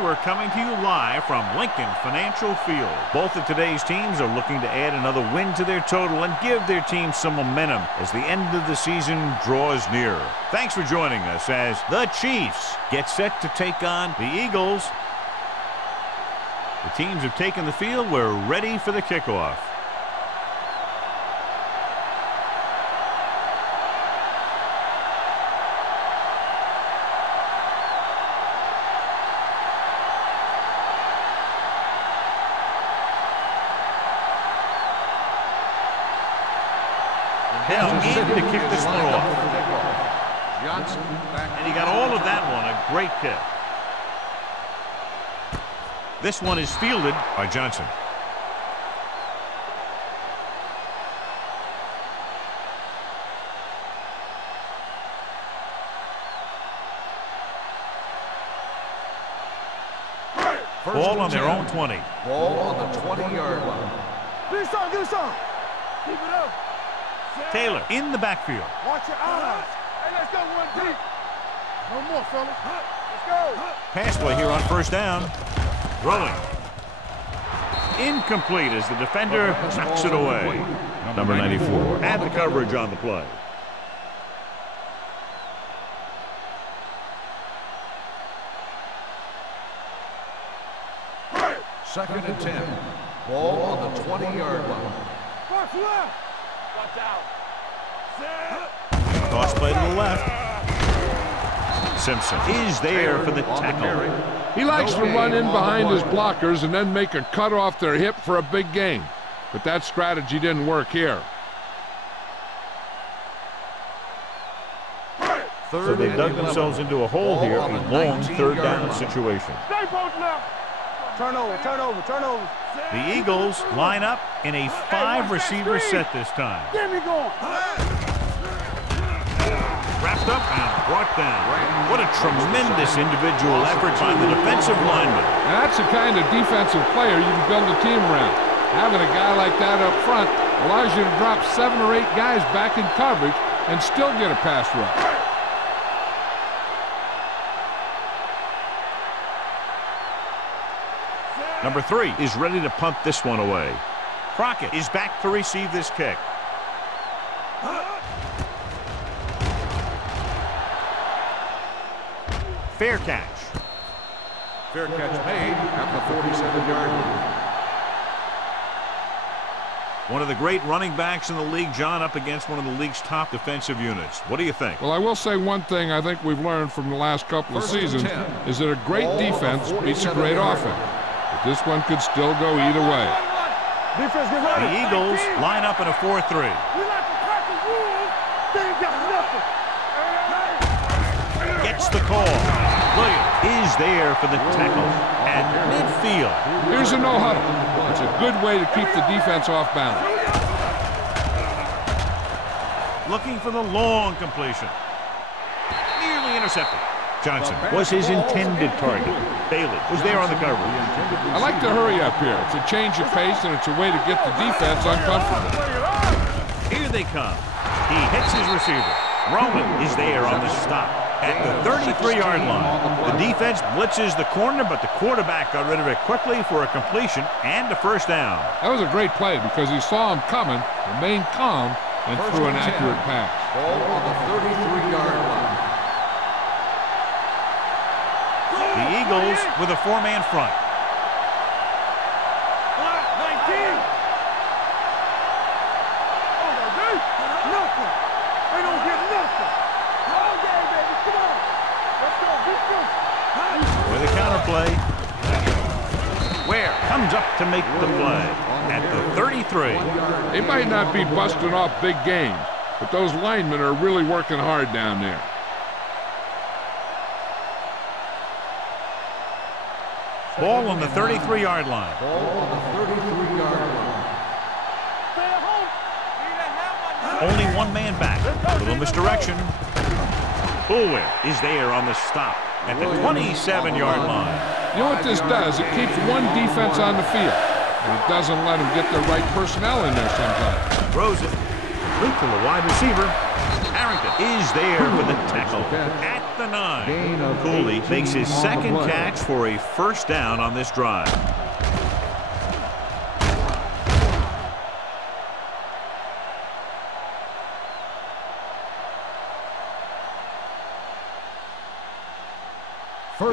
and we're coming to you live from Lincoln Financial Field. Both of today's teams are looking to add another win to their total and give their team some momentum as the end of the season draws nearer. Thanks for joining us as the Chiefs get set to take on the Eagles. The teams have taken the field. We're ready for the kickoff. To kick this one off. And he got all of that one. A great kick. This one is fielded by Johnson. Ball on their own 20. Ball on the 20-yard line. Give some. Keep it up. Taylor in the backfield. Watch your eyes. Hey, let's go one deep. No more, fellas. Let's go. Pass play here on first down. Throwing. Incomplete as the defender knocks it away. Number 94 had the coverage on the play. Second and 10. Ball on the 20-yard line. Watch left. Watch out. Toss play to the left. Simpson is there for the tackle. He likes to run in behind his blockers and then make a cut off their hip for a big gain. But that strategy didn't work here. So they dug themselves into a hole here in a long third down situation. Stay both left. Turnover. The Eagles line up in a 5-receiver set this time. Get me going. Wrapped up and brought down. What a tremendous individual effort by the defensive lineman. Now that's the kind of defensive player you can build a team around. Having a guy like that up front allows you to drop 7 or 8 guys back in coverage and still get a pass rush. Number 3 is ready to punt this one away. Crockett is back to receive this kick. Fair catch. Fair catch made at the 47-yard line. One of the great running backs in the league, John, up against one of the league's top defensive units. What do you think? Well, I will say one thing I think we've learned from the last couple of seasons is that a great defense beats a great offense. But this one could still go either way. Defense, get ready. The Eagles line up in a 4-3. We like to crack the rules. They ain't got nothing. Gets the call. Williams is there for the tackle at midfield. Here's a no-huddle. It's a good way to keep the defense off balance. Looking for the long completion. Nearly intercepted. Johnson was his intended target. Bailey was there on the coverage. I like to hurry up here. It's a change of pace, and it's a way to get the defense uncomfortable. Here they come. He hits his receiver. Roman is there on the stop at the 33-yard line. The defense blitzes the corner, but the quarterback got rid of it quickly for a completion and a first down. That was a great play because he saw him coming, remained calm, and threw an accurate pass. Ball on the 33-yard line. The Eagles with a 4-man front. 19. Nothing. They don't get nothing. All day, baby. Come on. Let's go. Beat them. With a counterplay. Ware comes up to make the play at the 33. They might not be busting off big games, but those linemen are really working hard down there. Ball on the 33-yard line. Ball on the 33-yard line. Only one man back. A little misdirection. Bullwin is there on the stop at the 27-yard line. You know what this does? It keeps one defense on the field, and it doesn't let them get the right personnel in there sometimes. Throws it. Complete to the wide receiver. Harrington is there for the tackle at the 9. Cooley makes his second catch for a first down on this drive.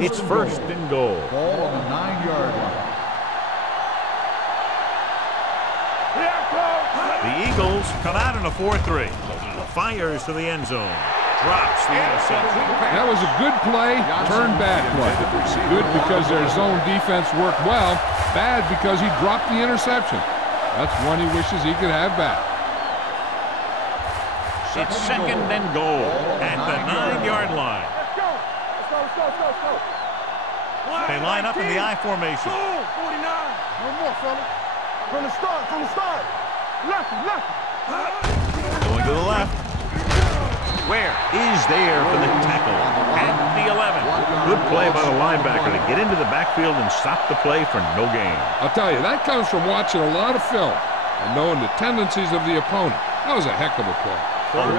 It's first and goal. Ball on the 9-yard line. The Eagles come out in a 4-3. Fires to the end zone. Drops the interception. That was a good play, turned bad play. Good because their zone defense worked well. Bad because he dropped the interception. That's one he wishes he could have back. It's second and goal at the 9-yard line. Let's go. They line up in the I formation. 49. No more, fella. From the start. Lefty. Going to the left. Where is there for the tackle at the 11. Good play by the linebacker to get into the backfield and stop the play for no gain. I'll tell you, that comes from watching a lot of film and knowing the tendencies of the opponent. That was a heck of a play.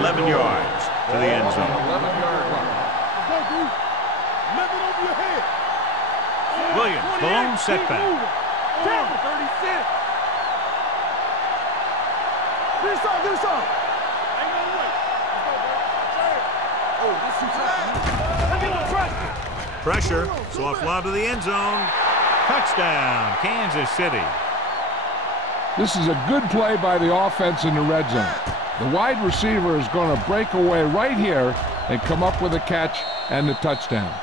11 yards to the end zone. 11-yard line. Go, dude. Lift it over your head. Williams, the lone setback. 36. Do something. Ain't no way. Oh, this is Pressure. Soft lob to the end zone. Touchdown, Kansas City. This is a good play by the offense in the red zone. The wide receiver is going to break away right here and come up with a catch and the touchdown.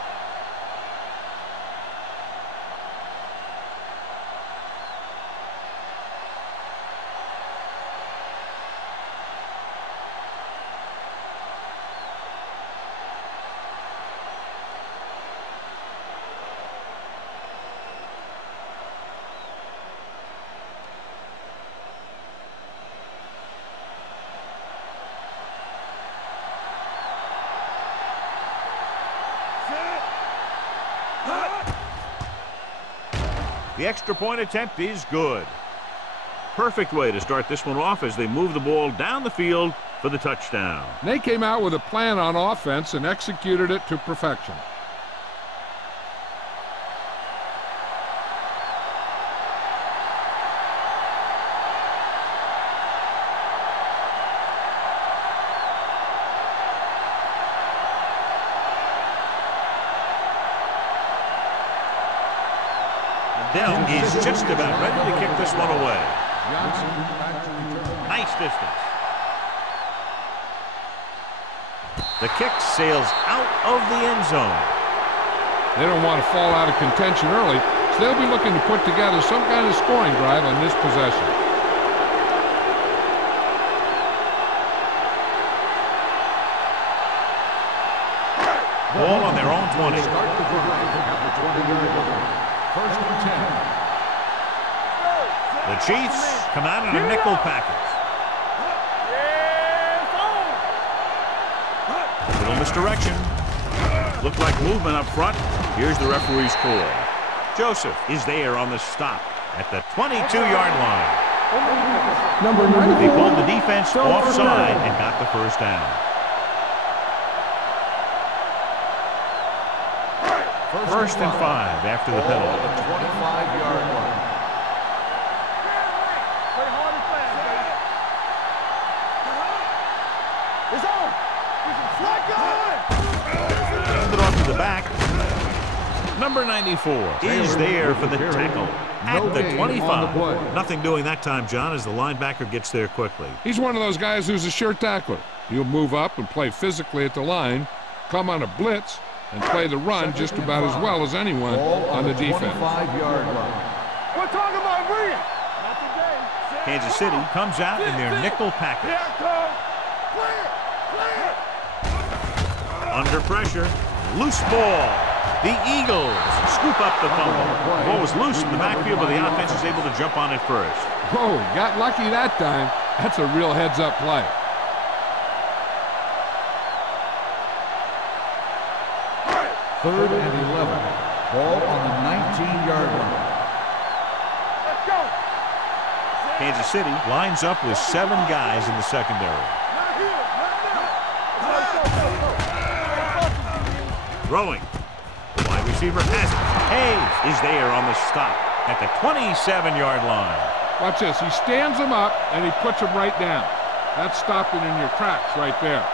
The extra point attempt is good. Perfect way to start this one off as they move the ball down the field for the touchdown. They came out with a plan on offense and executed it to perfection. Dell is just about ready to kick this one away. Nice distance. The kick sails out of the end zone. They don't want to fall out of contention early, so they'll be looking to put together some kind of scoring drive on this possession. Ball on their own 20. Start the drive at the 20-yard line. First and 10. The Chiefs come out in a nickel package. Little misdirection. Looked like movement up front. Here's the referee's call. Joseph is there on the stop at the 22-yard line. They pulled the defense offside and got the first down. First and 5 after the penalty. The 25-yard line. Play hard and fast, baby. It's on. Hand it off to the back. Number 94 is there for the tackle at the 25. Nothing doing that time, John, as the linebacker gets there quickly. He's one of those guys who's a sure tackler. He'll move up and play physically at the line, come on a blitz, and play the run just about as well as anyone on the defense. 25-yard line. We're talking about Rhea. Not today. Kansas City comes out in their nickel package. Here it comes. Clear. Under pressure, loose ball. The Eagles scoop up the fumble. The ball was loose in the backfield, but the offense is able to jump on it first. Whoa, got lucky that time. That's a real heads-up play. Third and 11. Ball on the 19-yard line. Let's go. Kansas City lines up with 7 guys in the secondary. Not here. Not now. Throwing. Wide receiver has it. Hayes is there on the stop at the 27-yard line. Watch this. He stands him up, and he puts him right down. That's stopping in your tracks right there.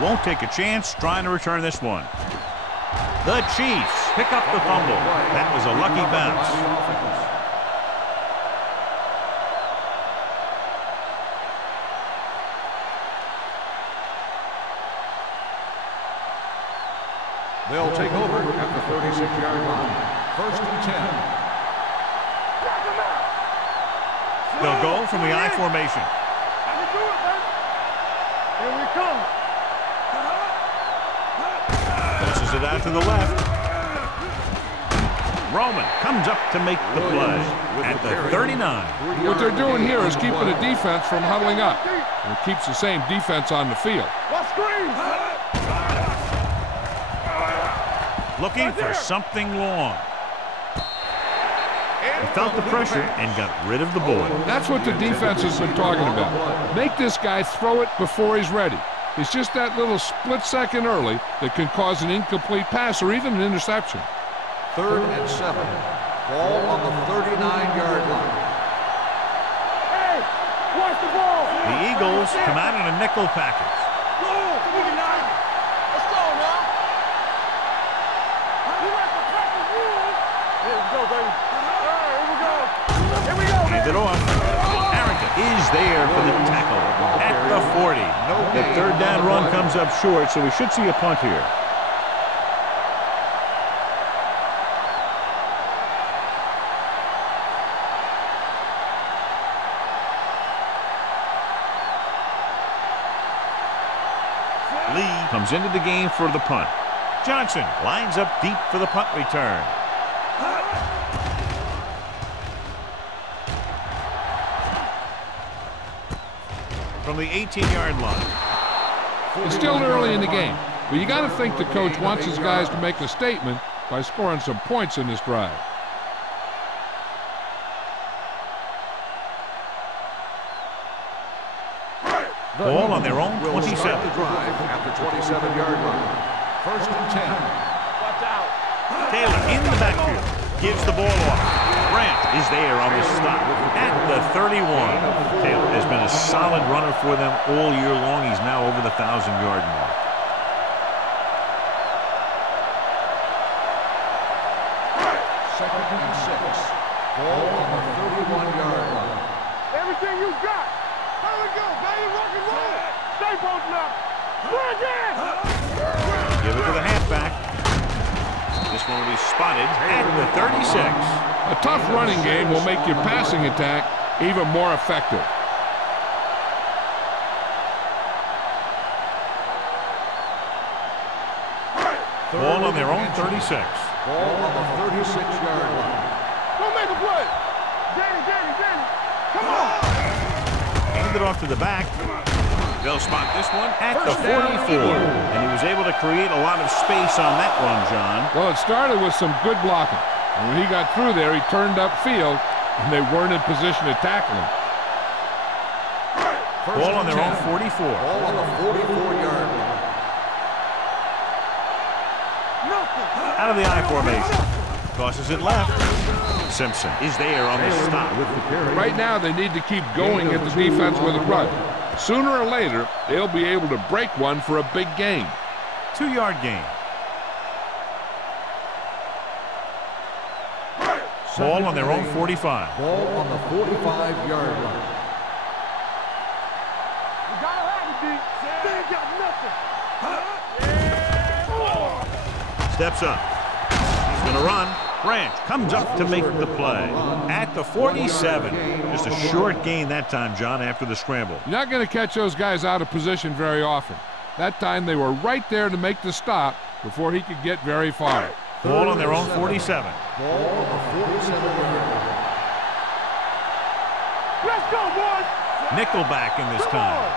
Won't take a chance trying to return this one. The Chiefs pick up the fumble. That was a lucky bounce. They'll take over at the 36-yard line. 1st and 10. They'll go from the I formation. I can do it, man. Here we come. Pushes it out to the left. Roman comes up to make the play at the 39. What they're doing here is keeping the defense from huddling up. And it keeps the same defense on the field. What screens? Looking for something long. He felt the pressure and got rid of the ball. That's what the defense has been talking about. Make this guy throw it before he's ready. It's just that little split second early that can cause an incomplete pass or even an interception. 3rd and 7. Ball on the 39-yard line. Hey, watch the ball. The Eagles come out in a nickel package. Let's go now. You like the practice rules? Here we go, baby. All right, here we go. Here we go, Hand baby. it off. Harrington is there for the tackle at the 40. The 3rd down run comes up short, so we should see a punt here. Lee comes into the game for the punt. Johnson lines up deep for the punt return. From the 18-yard line. It's still early in the game, but you got to think the coach wants his guys to make a statement by scoring some points in this drive. Ball on their own 27. The drive at the 27-yard line. 1st and 10. Watch out. Taylor in the backfield. Gives the ball off. Grant is there on the stop at the 31. Taylor has been a solid runner for them all year long. He's now over the 1,000-yard mark. Second and 6. Ball on the 31-yard line. Everything you got. Here we go, baby. Rock and roll. Stay posted up. Bring it. Give it to the halfback. This one will be spotted at the 36. A tough running game will make your passing attack even more effective. Ball on their own 36. Ball on the 36-yard line. Don't make a play. Danny. Come on. Hand it off to the back. They'll spot this one at the 44. And he was able to create a lot of space on that run, John. Well, it started with some good blocking. And when he got through there, he turned upfield, and they weren't in position to tackle him. Ball on their own 44. Ball on the 44-yard line. Out of the I formation. Tosses it left. Simpson is there on the stop. Right now, they need to keep going at the defense with a run. Sooner or later, they'll be able to break one for a big gain. 2-yard gain. Ball on their own 45. Ball on the 45-yard line. You gotta have it, D. They ain't got nothing. Steps up. He's going to run. Branch comes up to make the play at the 47. Just a short gain that time, John, after the scramble. You're not going to catch those guys out of position very often. That time they were right there to make the stop before he could get very far. Ball on their own 47. Ball on the 47-yard line. Let's go, boys. Nickelback in this Come time. on.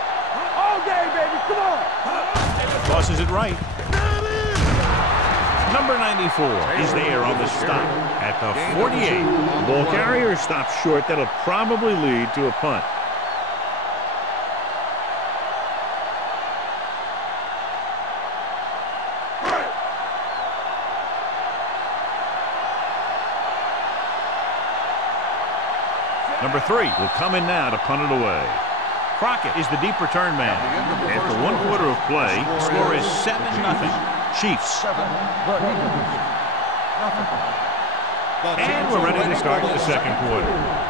All game, baby. Come on. Tosses it right. Number 94 is there on the stop at the 48. Ball carrier stops short. That'll probably lead to a punt. Number 3 will come in now to punt it away. Crockett is the deep return man. After 1 quarter of play, the score is 7-0. Chiefs. And we're ready to start the second quarter.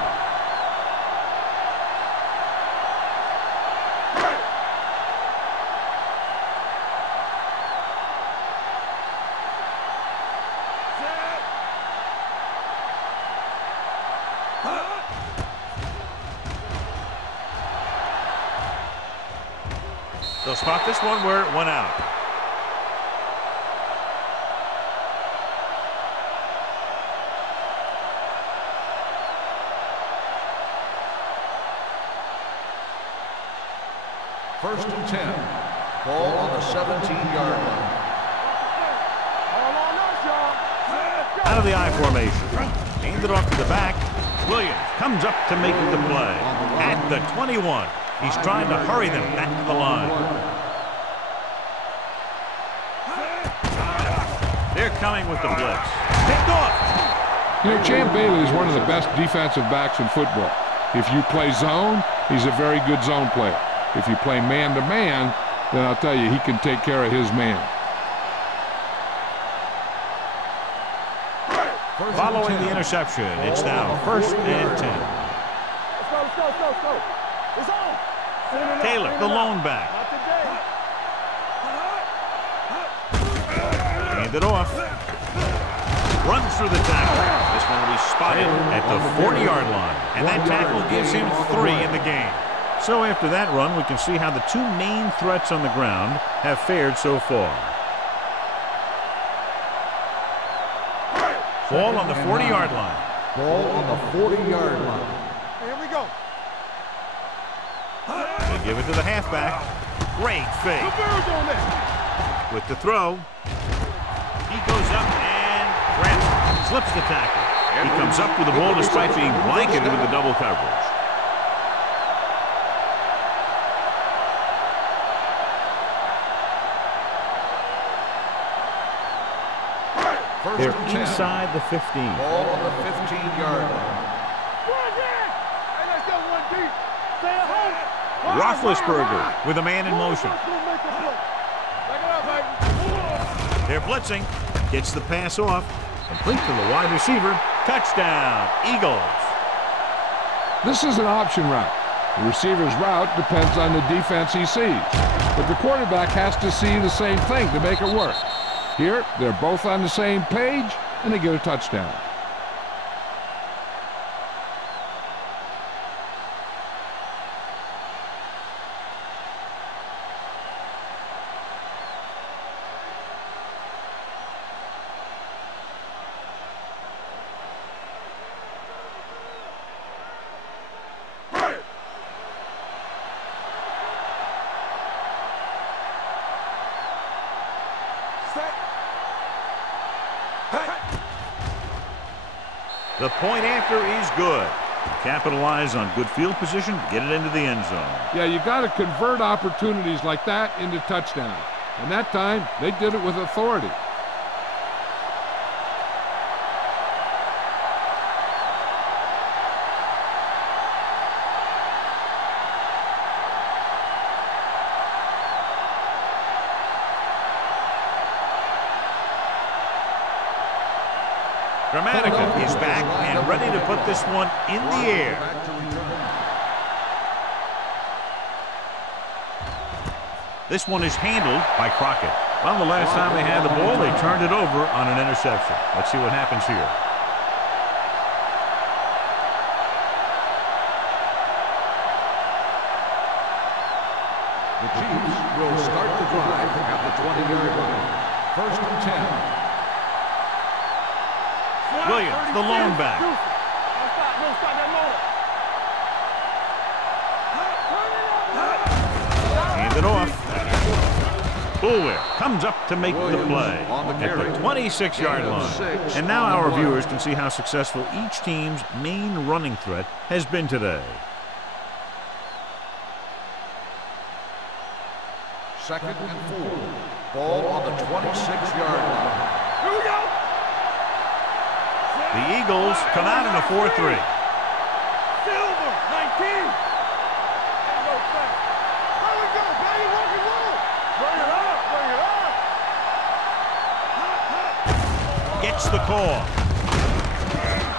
They'll spot this one where it went out. First and 10. Ball on the 17-yard line. All on us, y'all. Out of the I formation. Handed off to the back. Williams comes up to make the play. At the 21. He's trying to hurry them back to the line. They're coming with the blitz. Picked off. You know, Champ Bailey is one of the best defensive backs in football. If you play zone, he's a very good zone player. If you play man-to-man, then I'll tell you, he can take care of his man. Following the interception, it's now first and 10. Let's go. It's on. Taylor, the lone back. Not today. Handed off. Runs through the tackle. This one will be spotted at the 40-yard line. And that tackle gives him 3 in the game. So after that run, we can see how the 2 main threats on the ground have fared so far. Ball on the 40-yard line. Ball on the 40-yard line. Here we go. They give it to the halfback. Great fake. With the throw. He goes up and grabs it. Slips the tackle. He comes up with the ball despite being blanketed with the double coverage. They're inside the 15. Ball on the 15-yard line. Hey, let's go, 1 deep. Stay at home. Roethlisberger with a man in motion. They're blitzing. Gets the pass off. Complete to the wide receiver. Touchdown, Eagles. This is an option route. The receiver's route depends on the defense he sees. But the quarterback has to see the same thing to make it work. Here, they're both on the same page, and they get a touchdown. The point after is good. Capitalize on good field position, get it into the end zone. Yeah, you got to convert opportunities like that into touchdowns. And that time, they did it with authority. Dramatica is back and ready to put this one in the air. This one is handled by Crockett. Well, the last time they had the ball, they turned it over on an interception. Let's see what happens here. The Chiefs will start the drive at the 20-yard line. First and 10. Williams, the lone back. Boulware comes up to make the play at the 26-yard line. And now our viewers can see how successful each team's main running threat has been today. Second and 4. Ball on the 26-yard line. Here we go. The Eagles come out in a 4-3. Silver, 19. No thanks. There we go, baby. Rock and roll. Bring it up, bring it up. Gets the call.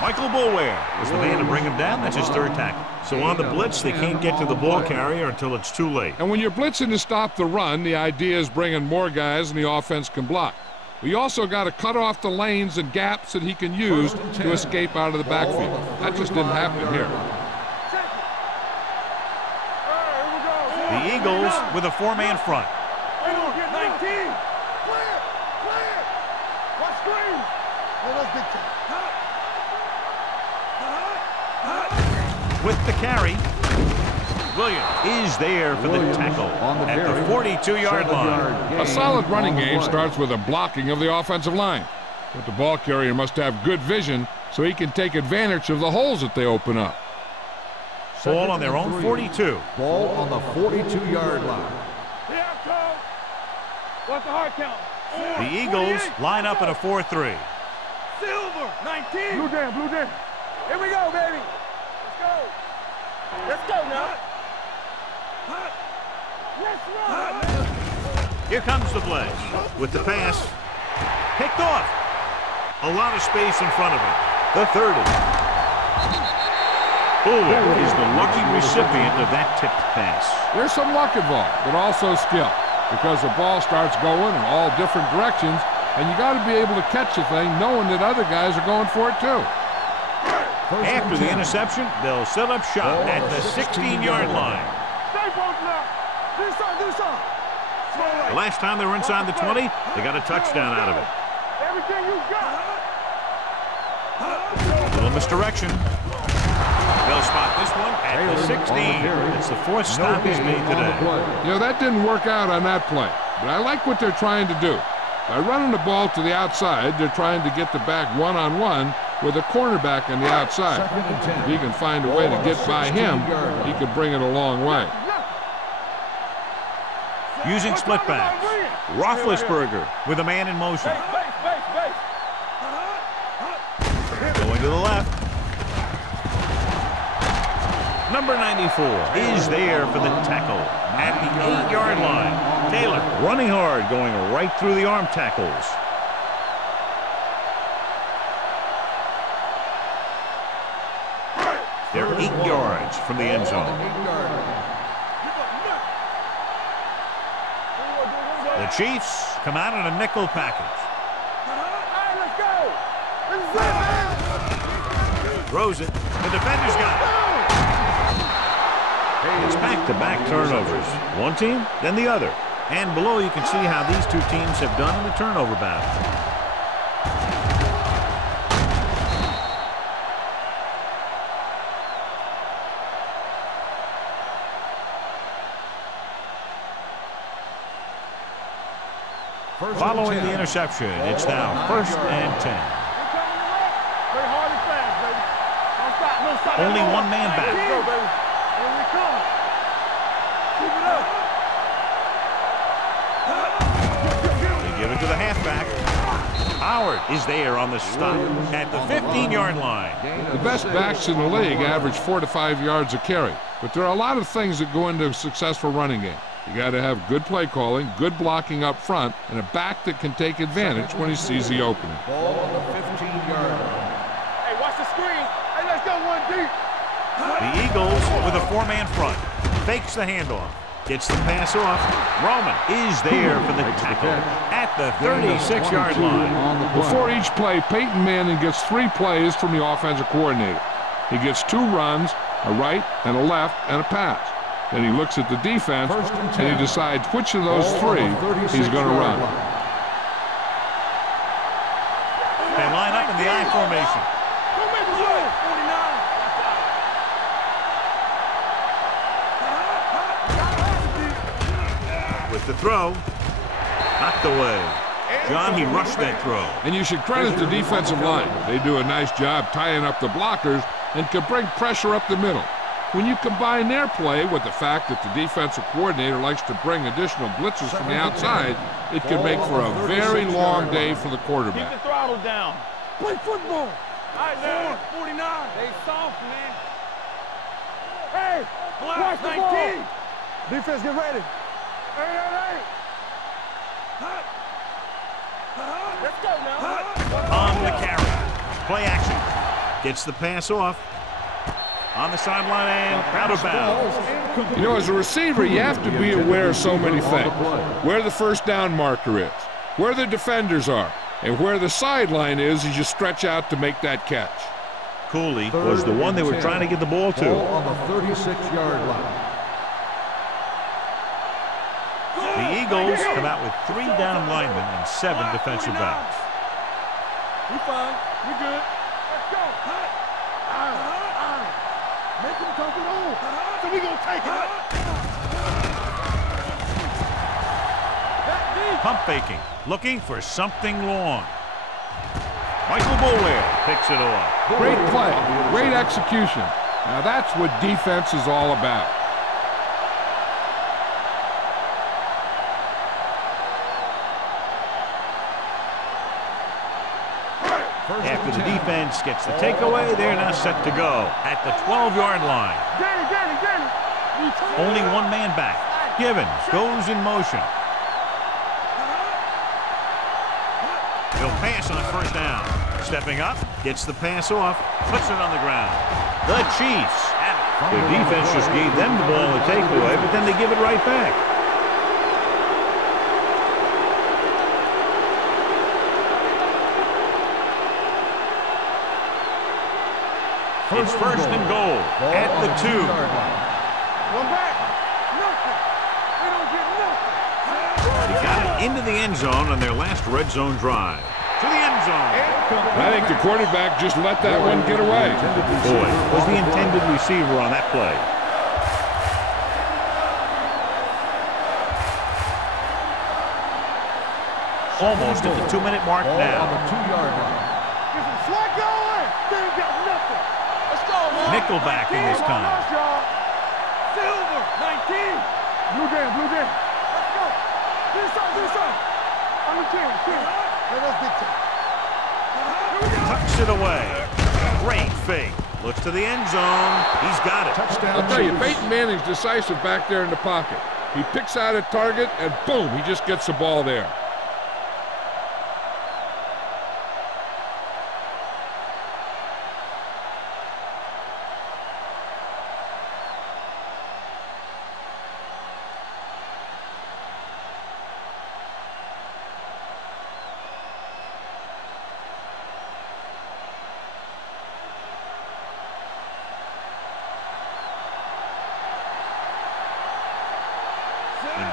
Michael Boulware is the man to bring him down. That's his third tackle. So on the blitz, they can't get to the ball carrier until it's too late. And when you're blitzing to stop the run, the idea is bringing more guys and the offense can block. We also got to cut off the lanes and gaps that he can use to escape out of the backfield. That just didn't happen here. The Eagles with a 4-man front. 19. Clear, clear. Watch screen. Oh, that's big time. With the carry, Williams is there for the tackle at the 42-yard line. A solid running game starts with a blocking of the offensive line. But the ball carrier must have good vision so he can take advantage of the holes that they open up. Ball on their own 42. Ball on the 42-yard line. Here I come. What's the hard count? The Eagles line up in a 4-3. Silver, 19. Blue jam, blue jam. Here we go, baby. Let's go now. Let's run. Here comes the blitz. With the pass, picked off. A lot of space in front of him. The 30. Boulware is the lucky recipient of that tipped pass. There's some luck involved, but also skill, because the ball starts going in all different directions, and you got to be able to catch the thing knowing that other guys are going for it too. After the interception, they'll set up shop at the 16-yard line. Stay posted up. This side. The last time they were inside the 20, they got a touchdown out of it. Everything you got. Little misdirection. They'll spot this one at the 16. It's the fourth stop he's made today. You know, that didn't work out on that play, but I like what they're trying to do. By running the ball to the outside, they're trying to get the back one-on-one with a cornerback on the outside. If he can find a way to get by him, he could bring it a long way. Using split backs, Roethlisberger with a man in motion. Going to the left. Number 94 is there for the tackle at the 8-yard line. Taylor running hard, going right through the arm tackles. They're 8 yards from the end zone. The Chiefs come out in a nickel package. Throws it. The defender's got it. It's back-to-back turnovers. One team, then the other. And below you can see how these two teams have done in the turnover battle. Following the interception, it's now 1st and 10. Only one man back. They give it to the halfback. Howard is there on the stop at the 15-yard line. The best backs in the league average 4 to 5 yards a carry, but there are a lot of things that go into a successful running game. You got to have good play calling, good blocking up front, and a back that can take advantage when he sees the opening. Ball on the 15-yard line. Hey, watch the screen. Hey, let's go one deep. The Eagles with a 4-man front. Fakes the handoff. Gets the pass off. Roman is there for the tackle at the 36-yard line. Before each play, Peyton Manning gets 3 plays from the offensive coordinator. He gets 2 runs, a right and a left, and a pass. Then he looks at the defense, and he decides which of those 3 he's going to run. They line up in the I formation. With the throw, Knocked away. John, he rushed that throw. And you should credit the defensive line. They do a nice job tying up the blockers and can bring pressure up the middle. When you combine their play with the fact that the defensive coordinator likes to bring additional blitzes from the outside, it can make for a very long day for the quarterback. Keep the throttle down. Play football. All right, now, 49. They soft, man. Hey, watch 19. Defense, get ready. Hey. Let's go now. On the carry. Play action. Gets the pass off. On the sideline and out of bounds. You know, as a receiver, you have to be aware of so many things. Where the first down marker is, where the defenders are, and where the sideline is as you stretch out to make that catch. Cooley was the one they were trying to get the ball to. Ball on the 36-yard line. The Eagles come out with 3 down linemen and 7 defensive backs. We fine. We good. Let's go. Make him come it on. So we gonna take it. Pump faking, looking for something long. Michael Boulware picks it off. Great play, great execution. Now that's what defense is all about. After the defense gets the takeaway, they're now set to go at the 12-yard line. Danny. Only one man back. Givens goes in motion. He'll pass on first down. Stepping up, gets the pass off, puts it on the ground. The Chiefs have it. Their defense just gave them the ball in the takeaway, but then they give it right back. It's first and goal at the 2. One back. Nothing. We don't get nothing. He got it into the end zone on their last red zone drive. To the end zone. I think the quarterback just let that one get away. Boy, was the intended receiver on that play. Almost at the 2-minute mark Ball now. on the 2-yard line. Get some slack going. They ain't got nothing. Let's go, man. Nickelback in this time. Silver, 19. Blue down. Let's go. Do something. I'm the king. Let us dictate. Tucks it away. Great fake. Looks to the end zone. He's got it. Touchdown. I'll tell you, Peyton Manning's decisive back there in the pocket. He picks out a target, and boom, he just gets the ball there.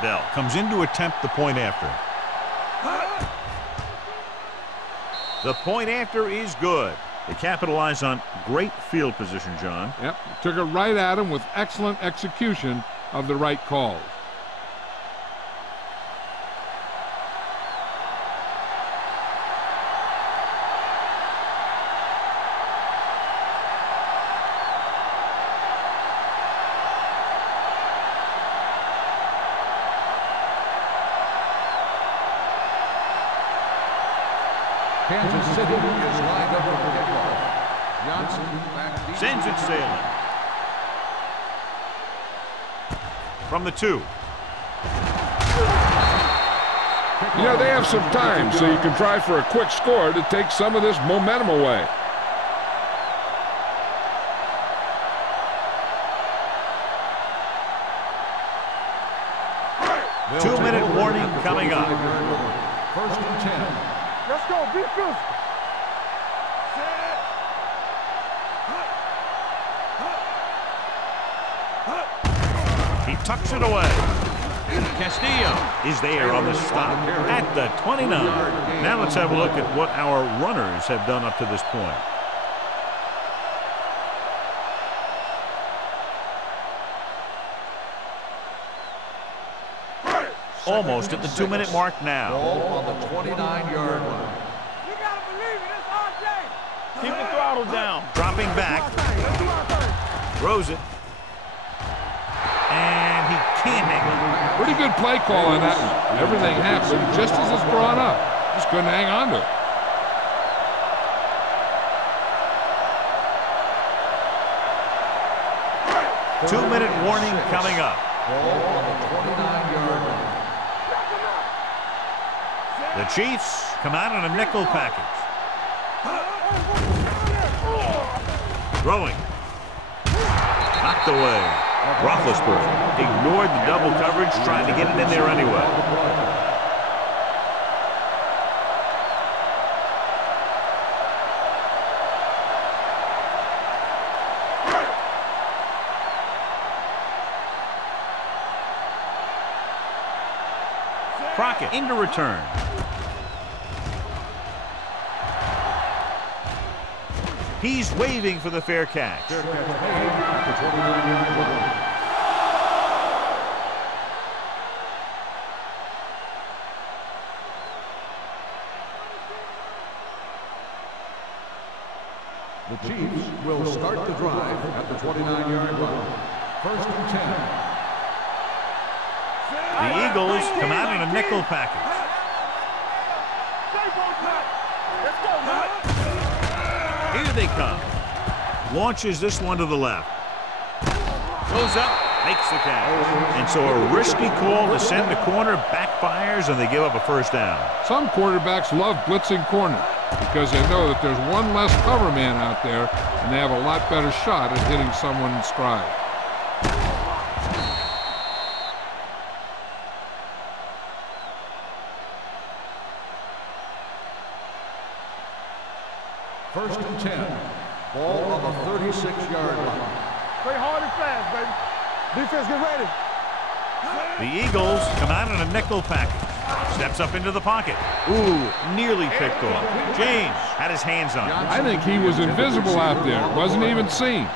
Bell comes in to attempt the point after. The point after is good. They capitalize on great field position, John. Yep, took it right at him with excellent execution of the right calls. Kansas City is lined up for the kickoff. Johnson back deep. Sends it sailing. From the 2. You know, they have some time, so you can try for a quick score to take some of this momentum away. Two-minute warning coming up. First and 10. Let's go. Be physical. He tucks it away. Castillo is there on the stop at the 29. Now let's have a look at what our runners have done up to this point. Almost at the 2-minute mark now. Ball on the 29-yard line. You gotta believe it. It's RJ. Keep the throttle down. Dropping back. Throws it. And he can't hang on. Pretty good play call on that one. Everything happened just as it's brought up. Just couldn't hang on to it. Two-minute warning coming up. Ball on the 29-yard line. The Chiefs come out in a nickel package. Throwing. Knocked away. Roethlisberger ignored the double coverage, trying to get it in there anyway. Crockett into return. He's waving for the fair catch. Fair catch made at the 29-yard line. The Chiefs will start the drive at the 29-yard line. First and 10. The Eagles come out in a nickel package. Here they come. Launches this one to the left. Goes up, makes the catch. And so a risky call to send the corner backfires, and they give up a first down. Some quarterbacks love blitzing corners because they know that there's one less cover man out there, and they have a lot better shot at hitting someone in stride. First and 10. Ball on the 36-yard line. Play hard and fast, baby. Defense, get ready. The Eagles come out in a nickel package. Steps up into the pocket. Ooh, nearly picked off. James had his hands on it. I think he was invisible out there. Wasn't even seen.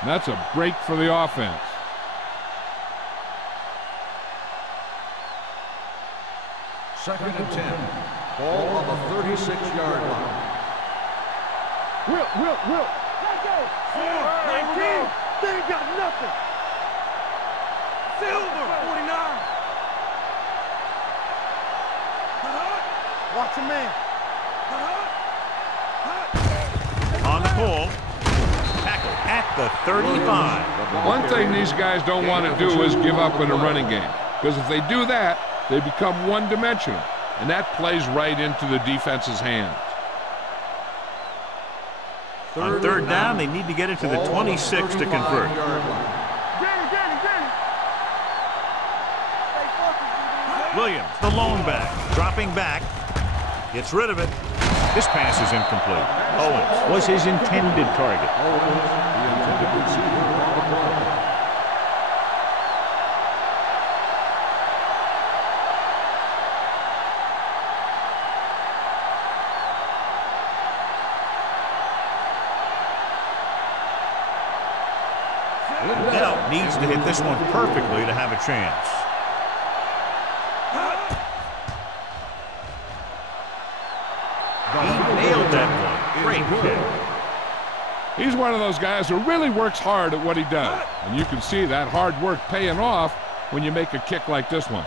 And that's a break for the offense. Second and 10. Ball on the 36-yard line. Will. Let's go. 19. They ain't got nothing. Silver, 49. Watch your man. On the pull. Tackle at the 35. One thing these guys don't want to do is give up in a running game. Because if they do that, they become one-dimensional. And that plays right into the defense's hands. On third down, they need to get it to the 26 to convert. Williams, the lone back, dropping back, gets rid of it. This pass is incomplete. Owens was his intended target. Now needs to hit this one perfectly to have a chance. He nailed that one. Great kick. He's one of those guys who really works hard at what he does. And you can see that hard work paying off when you make a kick like this one.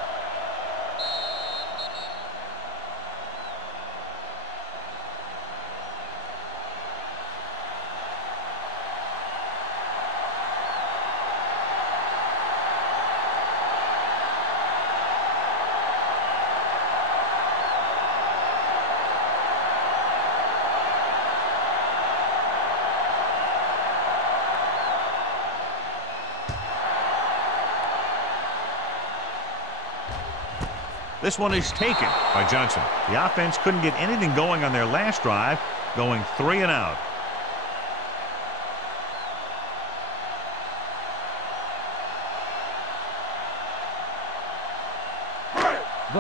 This one is taken by Johnson. The offense couldn't get anything going on their last drive, going 3 and out.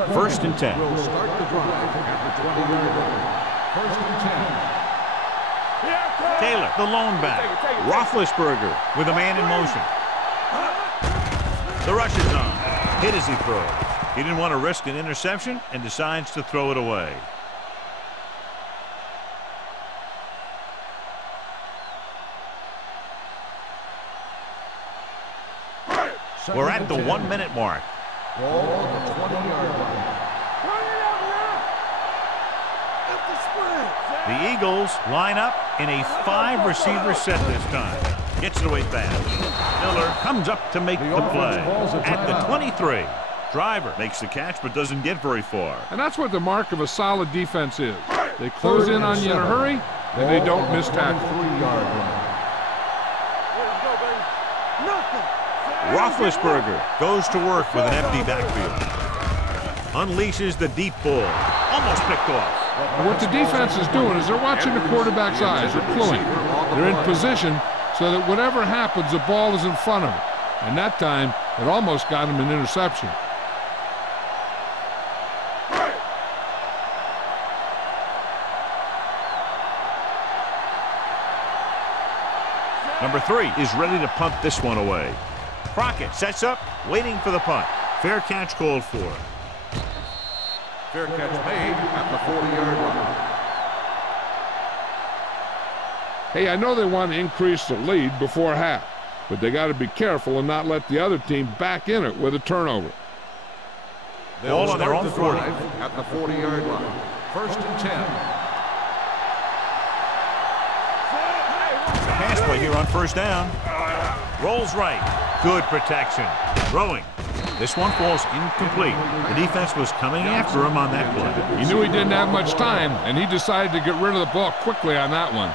First and 10. Will start the drive at the 20-yard line. First and 10. Taylor, the lone back. Roethlisberger with a man in motion. The rush is on. Hit as he throws. He didn't want to risk an interception and decides to throw it away. We're at the 1 minute mark. Ball on the 20-yard line. The Eagles line up in a 5-receiver set this time. Gets it away fast. Miller comes up to make the play. At the 23. Driver makes the catch but doesn't get very far. And that's what the mark of a solid defense is. They close in on you in a hurry, and they don't miss tackle. 3-yard line. Roethlisberger goes to work with an empty backfield. Unleashes the deep ball. Almost picked off. What the defense is doing is they're watching the quarterback's eyes. They're cluing. They're in position so that whatever happens, the ball is in front of them. And that time, it almost got him an interception. Number 3 is ready to punt this one away. Crockett sets up, waiting for the punt. Fair catch called for. Fair catch made at the 40-yard line. Hey, I know they want to increase the lead before half, but they got to be careful and not let the other team back in it with a turnover. Ball on their own 40. At the 40-yard line. 1st and 10. Pass play here on 1st down. Rolls right. Good protection. Throwing. This one falls incomplete. The defense was coming after him on that play. He knew he didn't have much time, and he decided to get rid of the ball quickly on that one.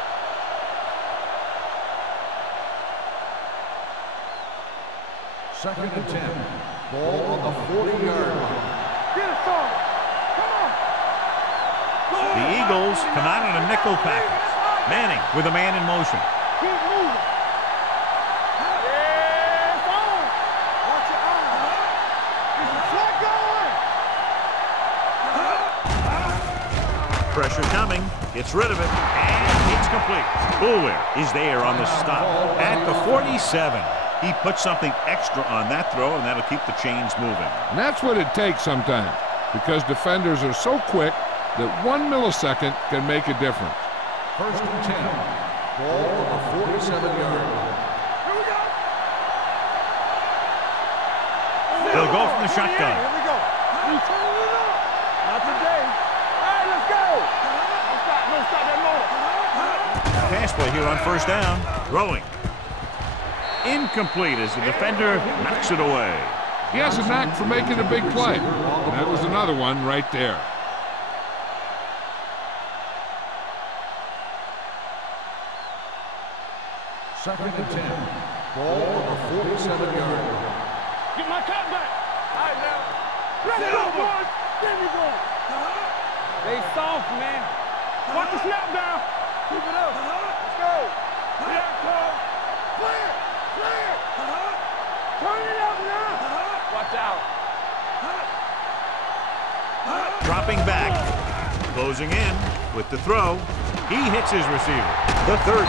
Second and 10. Ball on the 40-yard line. The Eagles come out on a nickel package. Manning with a man in motion. Pressure coming, gets rid of it, and it's complete. Boulware is there on the stop. At the 47, he puts something extra on that throw, and that'll keep the chains moving. And that's what it takes sometimes, because defenders are so quick that 1 millisecond can make a difference. 1st and 10. Ball on the 47-yard line. They'll go from the shotgun. Here we go. Not today. Pass play here on 1st down. Throwing. Incomplete as the defender knocks it away. He has a knack for making a big play. And that was another one right there. Second and 10. Ball on the 47-yard line. Get my cut back. All right, now. Let's go, boys. There we go. They soft, man. Watch the snap down. Keep it up. Let's go. Yeah, come. Play it. Play it. Turn it up now. Watch out. Dropping back. Closing in with the throw. He hits his receiver. The 30.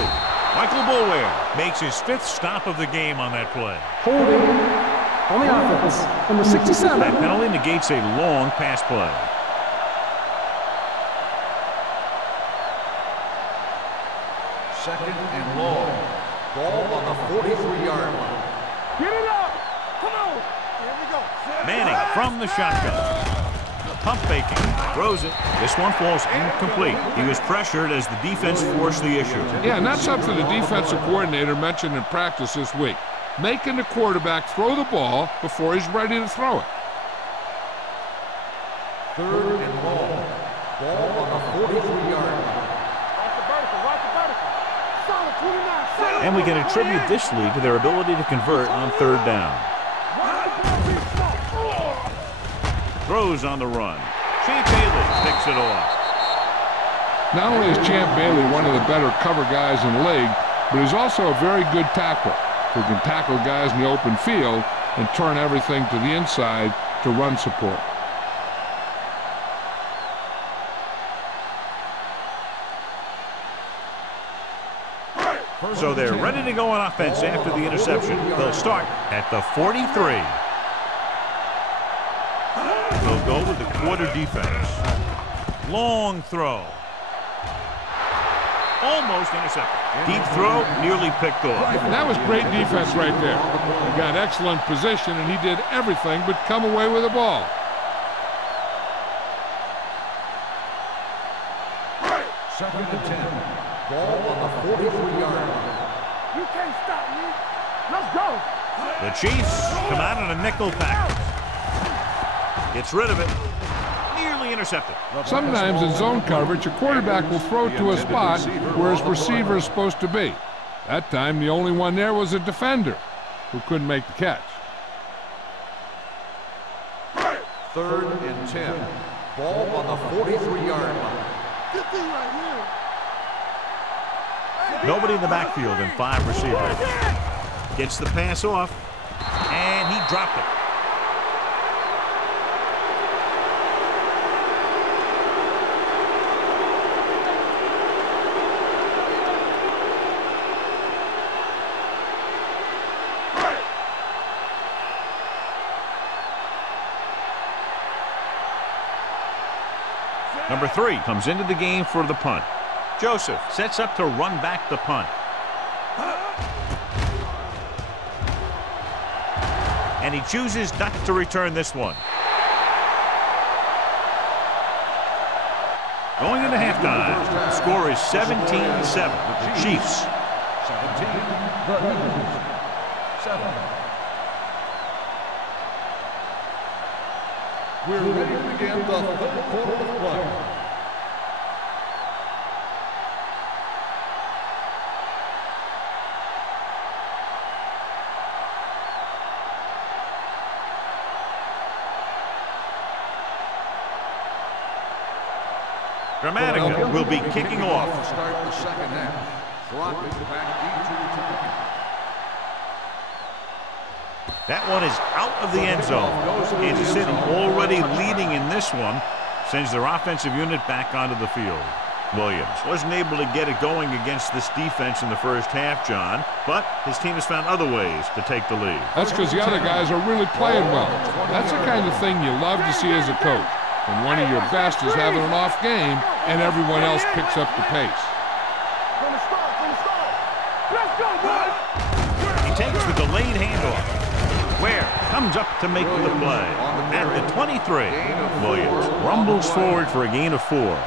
Michael Boulware makes his 5th stop of the game on that play. Holding on the offense, number 67. That penalty negates a long pass play. Second and long. Ball on the 43-yard line. Get it up. Come on. Here we go. Manning from the shotgun. Pump faking. Throws it. This one falls incomplete. He was pressured as the defense forced the issue. Yeah, and that's something the defensive coordinator mentioned in practice this week. Making the quarterback throw the ball before he's ready to throw it. 3rd and long. Ball on the 43-yard line. And we can attribute this lead to their ability to convert on 3rd down. Throws on the run. Champ Bailey picks it off. Not only is Champ Bailey one of the better cover guys in the league, but he's also a very good tackler who can tackle guys in the open field and turn everything to the inside to run support. So they're ready to go on offense after the interception. They'll start at the 43. three-quarter defense. Long throw. Almost intercepted. Deep throw, nearly picked off. And that was great defense right there. He got excellent position, and he did everything but come away with the ball. Second and 10. Ball on the 43-yard line. You can't stop me. Let's go. The Chiefs come out in a nickel package. Gets rid of it. Nearly intercepted. Sometimes in zone coverage, a quarterback will throw to a spot where his receiver is supposed to be. That time, the only one there was a defender who couldn't make the catch. Third and 10. Ball on the 43-yard line. This thing right here. Nobody in the backfield and 5 receivers. Gets the pass off, and he dropped it. Number 3 comes into the game for the punt. Joseph sets up to run back the punt. And he chooses not to return this one. Going into halftime, the score is 17-7. Chiefs. 17. The Eagles. 7. We're ready to begin the third quarter of play. Dramatica will be kicking off. To start the second half. Dropping back into return. That one is out of the end zone. Kansas City already leading in this one. Sends their offensive unit back onto the field. Williams wasn't able to get it going against this defense in the first half, John, but his team has found other ways to take the lead. That's because the other guys are really playing well. That's the kind of thing you love to see as a coach. When one of your best is having an off game and everyone else picks up the pace. From the start. Let's go, boys. He takes the delayed handoff. Ware comes up to make the play. At the 23, Williams rumbles forward for a gain of 4.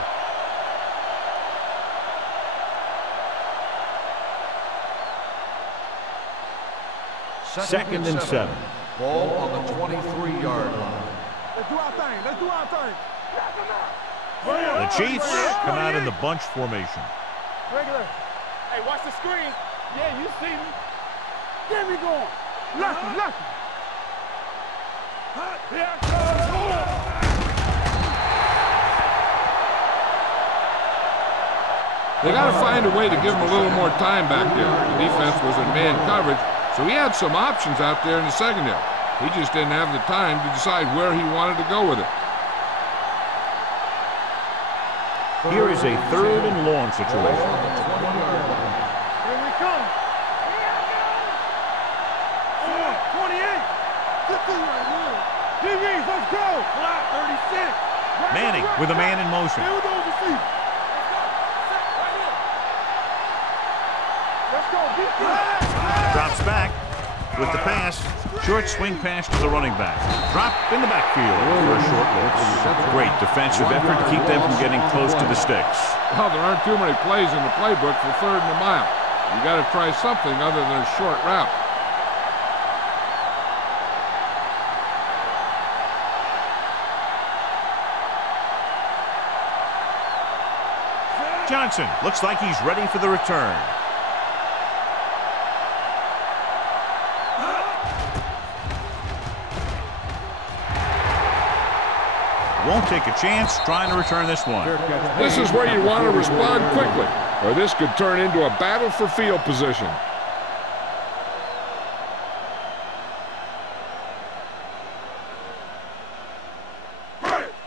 Second and 7. Ball on the 23-yard line. Let's do our thing. The Chiefs come out in the bunch formation. Regular. Hey, watch the screen. Yeah, you see me. Get me going. Lucky. They got to find a way to give him a little more time back there. The defense was in man coverage, so he had some options out there in the secondary. He just didn't have the time to decide where he wanted to go with it. Here is a 3rd and long situation. Here we come. 28. Good thing right here. DBs, let's go. Block 36. Manning with a man in motion. Here we go, receiver. Let's go. Drops back with the pass. Short swing pass to the running back. Drop in the backfield for a short loss. Great defensive effort to keep them from getting close to the sticks. Well, there aren't too many plays in the playbook for 3rd and a mile. You got to try something other than a short route. Johnson looks like he's ready for the return. Won't take a chance trying to return this one. This is where you want to respond quickly, or this could turn into a battle for field position.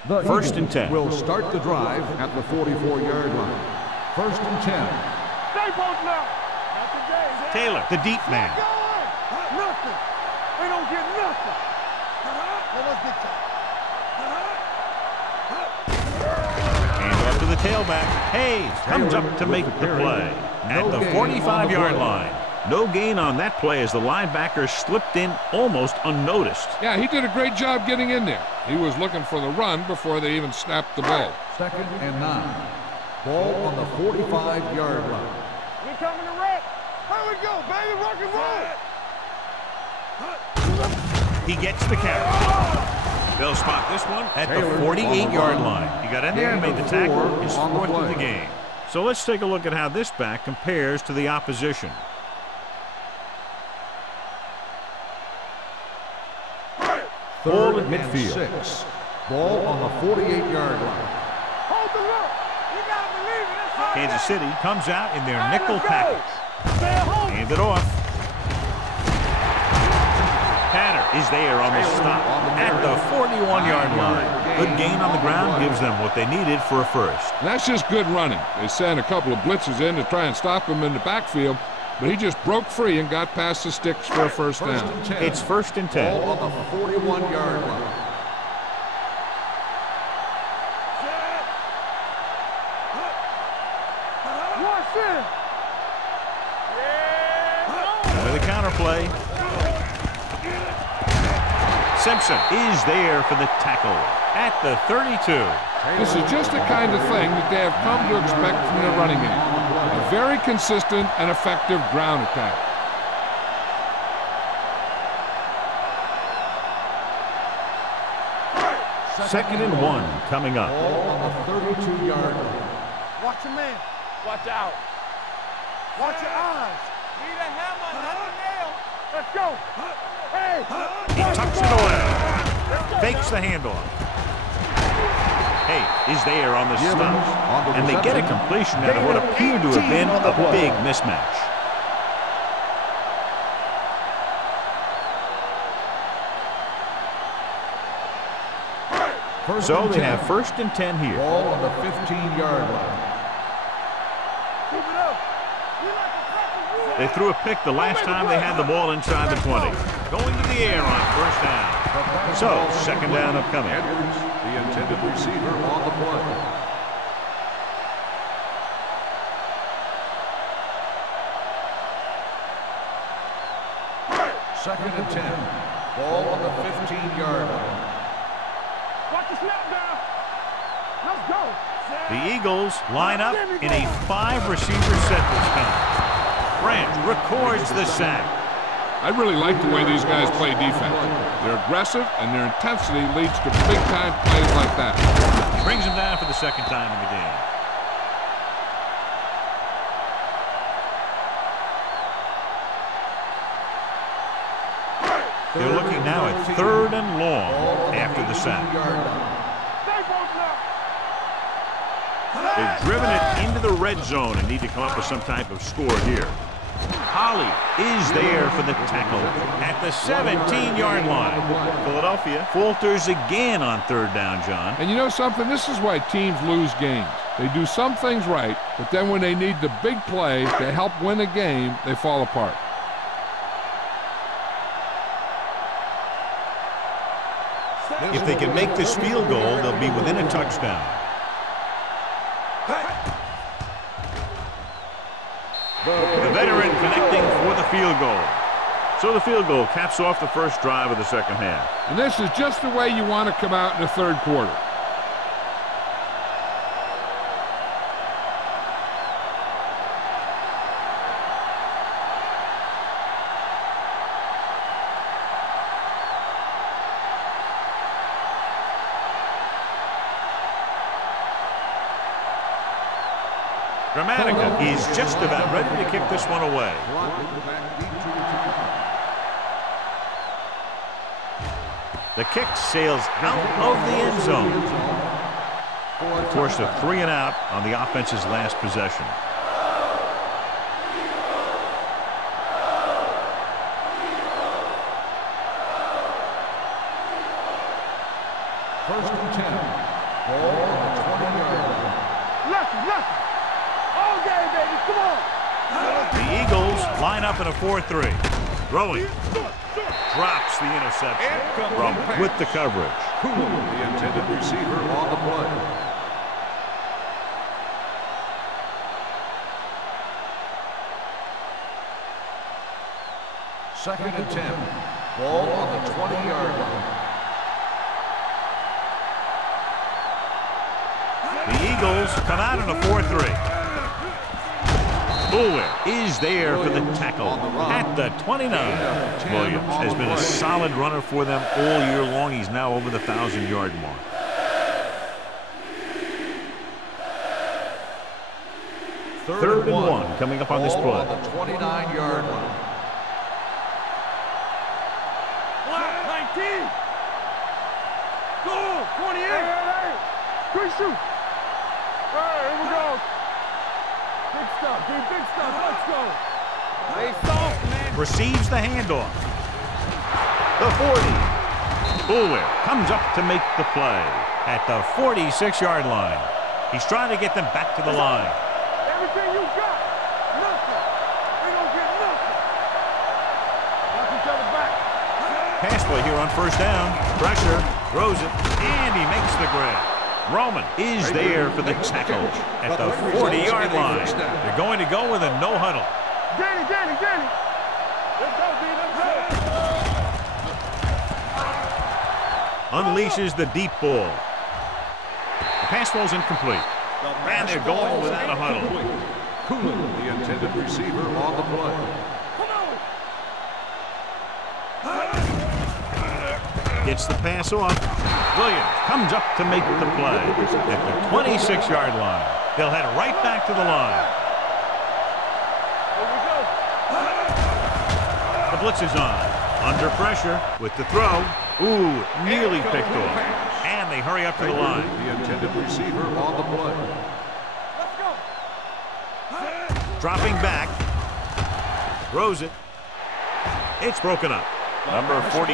The 1st and 10. Will start the drive at the 44-yard line. 1st and 10. Stay post now. Not today. Taylor, the deep man. Nothing. They don't get nothing. Let us get tailback. Hayes comes up to make the play at the 45-yard line. No gain on that play as the linebacker slipped in almost unnoticed. Yeah, he did a great job getting in there. He was looking for the run before they even snapped the ball. 2nd and 9. Ball on the 45-yard line. We coming to wreck. Here we go, baby. Rock and roll. He gets the carry. They'll spot this one at the 48-yard line. He got in there and made the tackle, his 4th of the game. So let's take a look at how this back compares to the opposition. Ball at midfield. 6. Ball on the 48-yard line. Hold the look. You gotta believe it. It's Kansas City comes out in their nickel package. Hand it off. Tanner is there on the stop at the 41-yard line. Good gain on the ground gives them what they needed for a first. And that's just good running. They sent a couple of blitzes in to try and stop him in the backfield, but he just broke free and got past the sticks for a first down. It's 1st and 10. Ball on the 41-yard line. With a counter play. Simpson is there for the tackle at the 32. This is just the kind of thing that they have come to expect from their running game. A very consistent and effective ground attack. Second and 1 coming up. Ball on the 32-yard line. Watch your man. Watch out. Watch your eyes. Need a hammer, not a nail. Let's go. Hey. He tucks it away. Fakes the handoff. Hey, is there on the stop. And they get a completion out of what appeared to have been a big mismatch. So they have 1st and 10 here. Ball on the 15-yard line. They threw a pick the last time they had the ball inside the 20. Going to the air on 1st down. So, 2nd down upcoming. Edwards, the intended receiver on the play. Second and 10. Ball on the 15-yard line. Watch the snap down. Let's go. The Eagles line up in a 5-receiver set this time. Branch records the sack. I really like the way these guys play defense. They're aggressive, and their intensity leads to big-time plays like that. Brings him down for the 2nd time in the game. They're looking now at 3rd and long after the sack. They've driven it into the red zone and need to come up with some type of score here. Holly is there for the tackle at the 17-yard line. Philadelphia falters again on 3rd down, John. And you know something? This is why teams lose games. They do some things right, but then when they need the big play to help win a game, they fall apart. If they can make this field goal, they'll be within a touchdown. The veteran connecting for the field goal. So the field goal caps off the first drive of the 2nd half. And this is just the way you want to come out in the 3rd quarter. Gramatica is just about ready to kick this one away. The kick sails out of the end zone. Of course, a 3 and out on the offense's last possession. First and 10. Ball on the 20-yard line. Left. All game, baby. Come on. The Eagles line up in a 4-3. Throwing. Drops the interception from with the coverage. Cool, the intended receiver on the play. Second and 10. Ball on the 20-yard line. The Eagles come out in a 4-3. Bullwick is there for the tackle at the 29. Williams has been a solid runner for them all year long. He's now over the 1,000-yard mark. Third and one coming up on this play. On the 29-yard line. 19. Go. 28. Quick shoot. Here we go. Big stuff, dude. Big stuff. Let's go. They soft, man. Receives the handoff. The 40. Bullwick comes up to make the play at the 46-yard line. He's trying to get them back to the line. Everything you got. Nothing. We don't get nothing. Watch each other back. Pass play here on first down. Pressure. Throws it. And he makes the grab. Roman is there for the tackle at the 40-yard line. They're going to go with a no huddle. Danny. Let's go, D. Let's go. Unleashes the deep ball. The pass ball's incomplete. And they're going without a huddle. Coolin, the intended receiver, on the play. Gets the pass off. Williams comes up to make the play at the 26-yard line. They'll head right back to the line. The blitz is on. Under pressure with the throw. Ooh, nearly picked off. And they hurry up to the line. The intended receiver on the play. Dropping back. Throws it. It's broken up. Number 42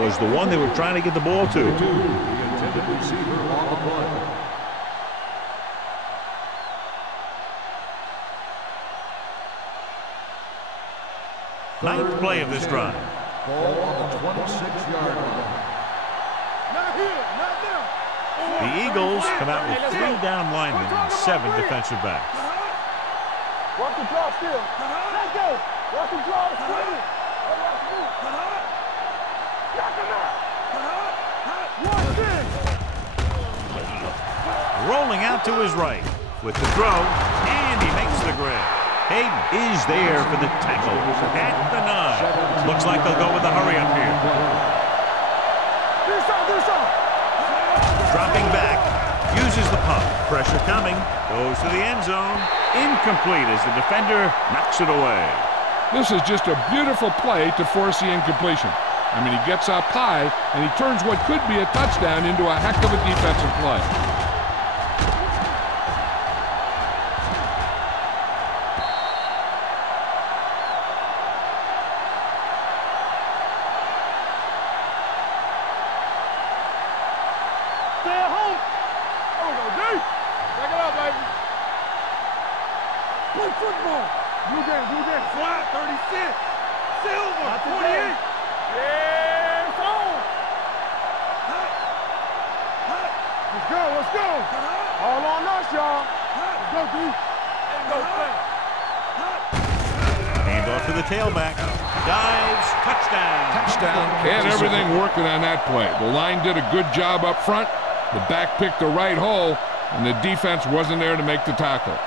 was the one they were trying to get the ball to. The intended receiver on the play. Ninth play of this drive. Ball on the 26-yard line. Not here. Not now. The Eagles come out with 3 down linemen and 7 defensive backs. Watch the draw still. Let's go. Watch the draw still. Rolling out to his right with the throw, and he makes the grab. Hayden is there for the tackle at the 9. Looks like they'll go with the hurry up here. Dropping back, uses the pump. Pressure coming, goes to the end zone. Incomplete as the defender knocks it away. This is just a beautiful play to force the incompletion. I mean, he gets up high, and he turns what could be a touchdown into a heck of a defensive play. Stay at home. There we go, D. Back it up, baby. Play football. Blue game. Flat, 36. Silver, 28. Yeah, it's on. Let's go. All on us, y'all. Let's go, D. Hand off to the tailback. Dives, touchdown. And everything working on that play. The line did a good job up front. The back picked the right hole, and the defense wasn't there to make the tackle.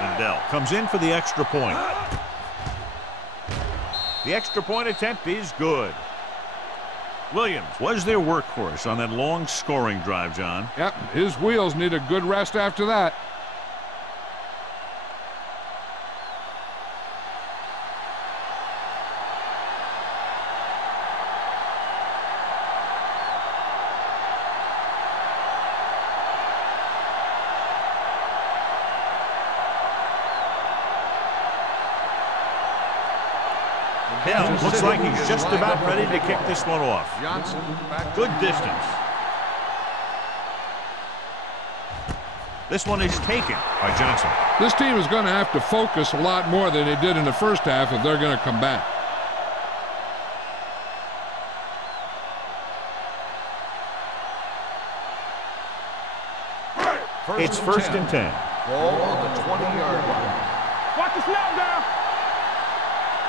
Lindell comes in for the extra point. The extra point attempt is good. Williams was their workhorse on that long scoring drive, John. Yep, his wheels need a good rest after that. Hill looks like he's just about ready to kick this one off. Good distance. This one is taken by Johnson. This team is going to have to focus a lot more than they did in the first half if they're going to come back. It's first and 10. Ball on the 20-yard line. Watch the snap down.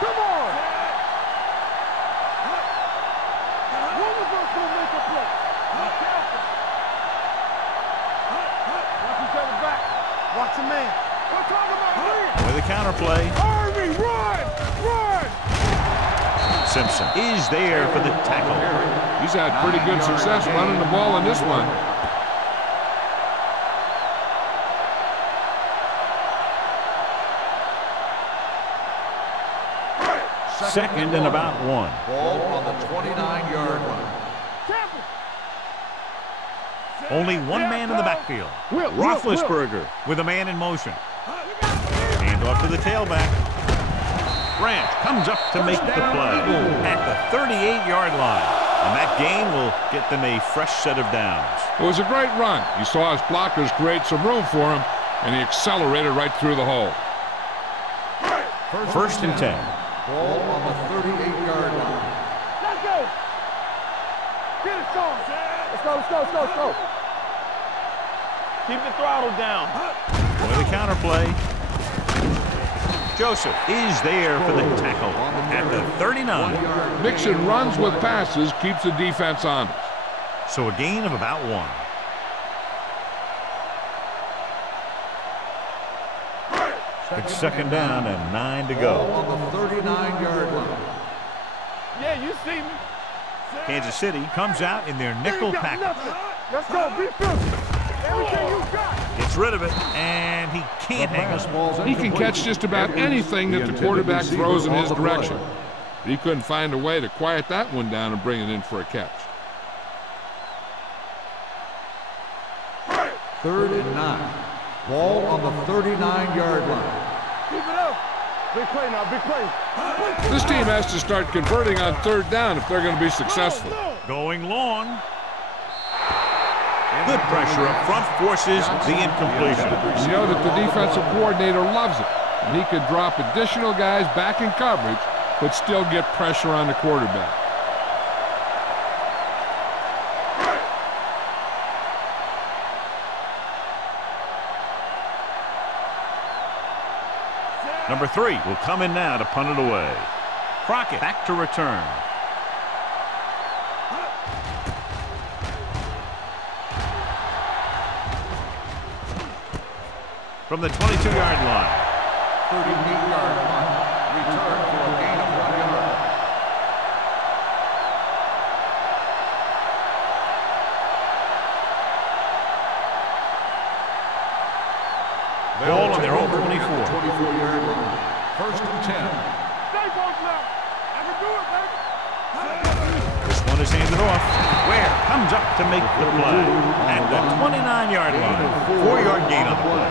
Come on. One of us gonna make a play. Watch each other back. Watch a man. We're talking about hurry. With a counter play. Harvey, run! Run! Simpson is there for the tackle. He's had pretty good success running the ball in this one. Second and about 1. Ball on the 29-yard line. Only one man in the backfield. Roethlisberger with a man in motion. Hand off to the tailback. Grant comes up to make the play at the 38-yard line. And that gain will get them a fresh set of downs. It was a great run. He saw his blockers create some room for him, and he accelerated right through the hole. First and 10. Ball on the 38-yard line. Let's go. Get it going. Let's go, let's go, let's go, let's go. Keep the throttle down. With a counter play. Joseph is there for the tackle at the 39. Mixing runs with passes keeps the defense honest. So a gain of about 1. It's second down and 9 to go. Ball on the 39-yard line. Yeah, you see me. Kansas City comes out in their nickel package. Let's go, be physical. Everything you got. Gets rid of it, and he can't hang on. He can catch just about anything that the quarterback throws in his direction. But he couldn't find a way to quiet that one down and bring it in for a catch. Third and 9. Ball on the 39-yard line. Keep it up. Big play now, big play. This team has to start converting on third down if they're going to be successful. Going long. Good pressure up front forces the incompletion. You know that the defensive coordinator loves it. And he could drop additional guys back in coverage, but still get pressure on the quarterback. Number 3 will come in now to punt it away. Crockett back to return. From the 22-yard line. 38-yard line. Return for a gain of 1 yard. Ball on their own 24. 24-yard line. First and 10. Stay close now. I can do it, baby. This one is handed off. Ware comes up to make the play at the 29-yard line. 4-yard gain on the play.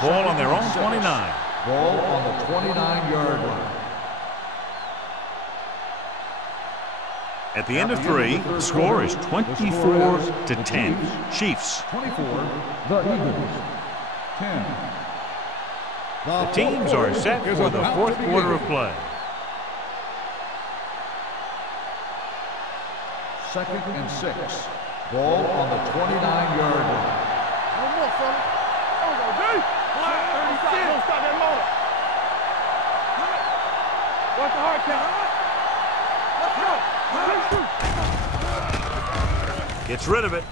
Ball on their own 29. Ball on the 29-yard line. At the end of 3, the score is 24-10. Chiefs. 24, the Eagles. 10. The teams are set for the fourth quarter of play. Second and 6. Ball on the 29-yard line. One more, fella. There we go, D. Don't stop that motor. Watch the hard count. Let's go. Gets rid of it.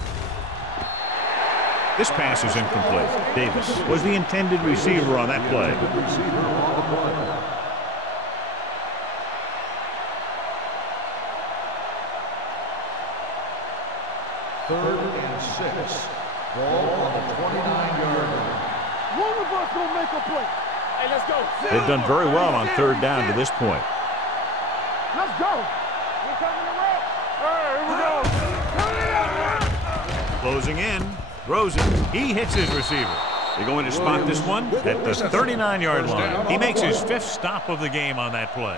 This pass is incomplete. Davis was the intended receiver on that play. Third and 6. Ball on the 29-yard line. One of us gonna make a play. Hey, let's go. They've done very well on third down to this point. Let's go. We're coming around. All right, here we go. Closing in. Throws it. He hits his receiver. They're going to spot this one at the 39-yard line. He makes his 5th stop of the game on that play.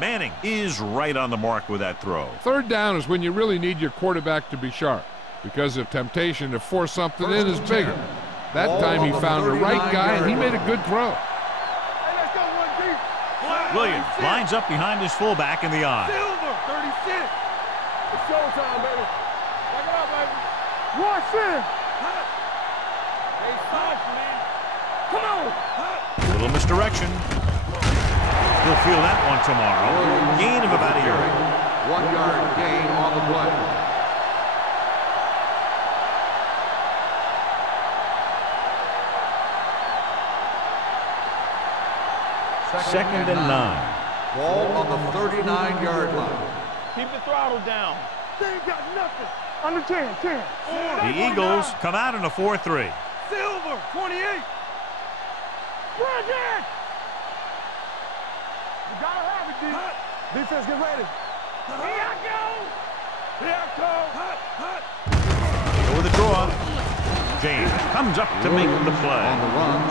Manning is right on the mark with that throw. Third down is when you really need your quarterback to be sharp because the temptation to force something in is bigger. That time he found the right guy and he made a good throw. Williams lines up behind his fullback in the eye. Silver, 36. It's showtime, baby. Check it out, baby. Watch it. Hey, soft, man. Come on. Little misdirection. He'll feel that one tomorrow. Gain of about a yard. 1 yard gain on the play. Second and 9. Ball on the 39-yard line. Keep the throttle down. They ain't got nothing. Under 10, 10. The Eagles come out in a 4-3. Silver, 28. Bridget! You gotta have it, D. Defense, get ready. Here I go. Here I come. Go with the draw. James comes up to make the play.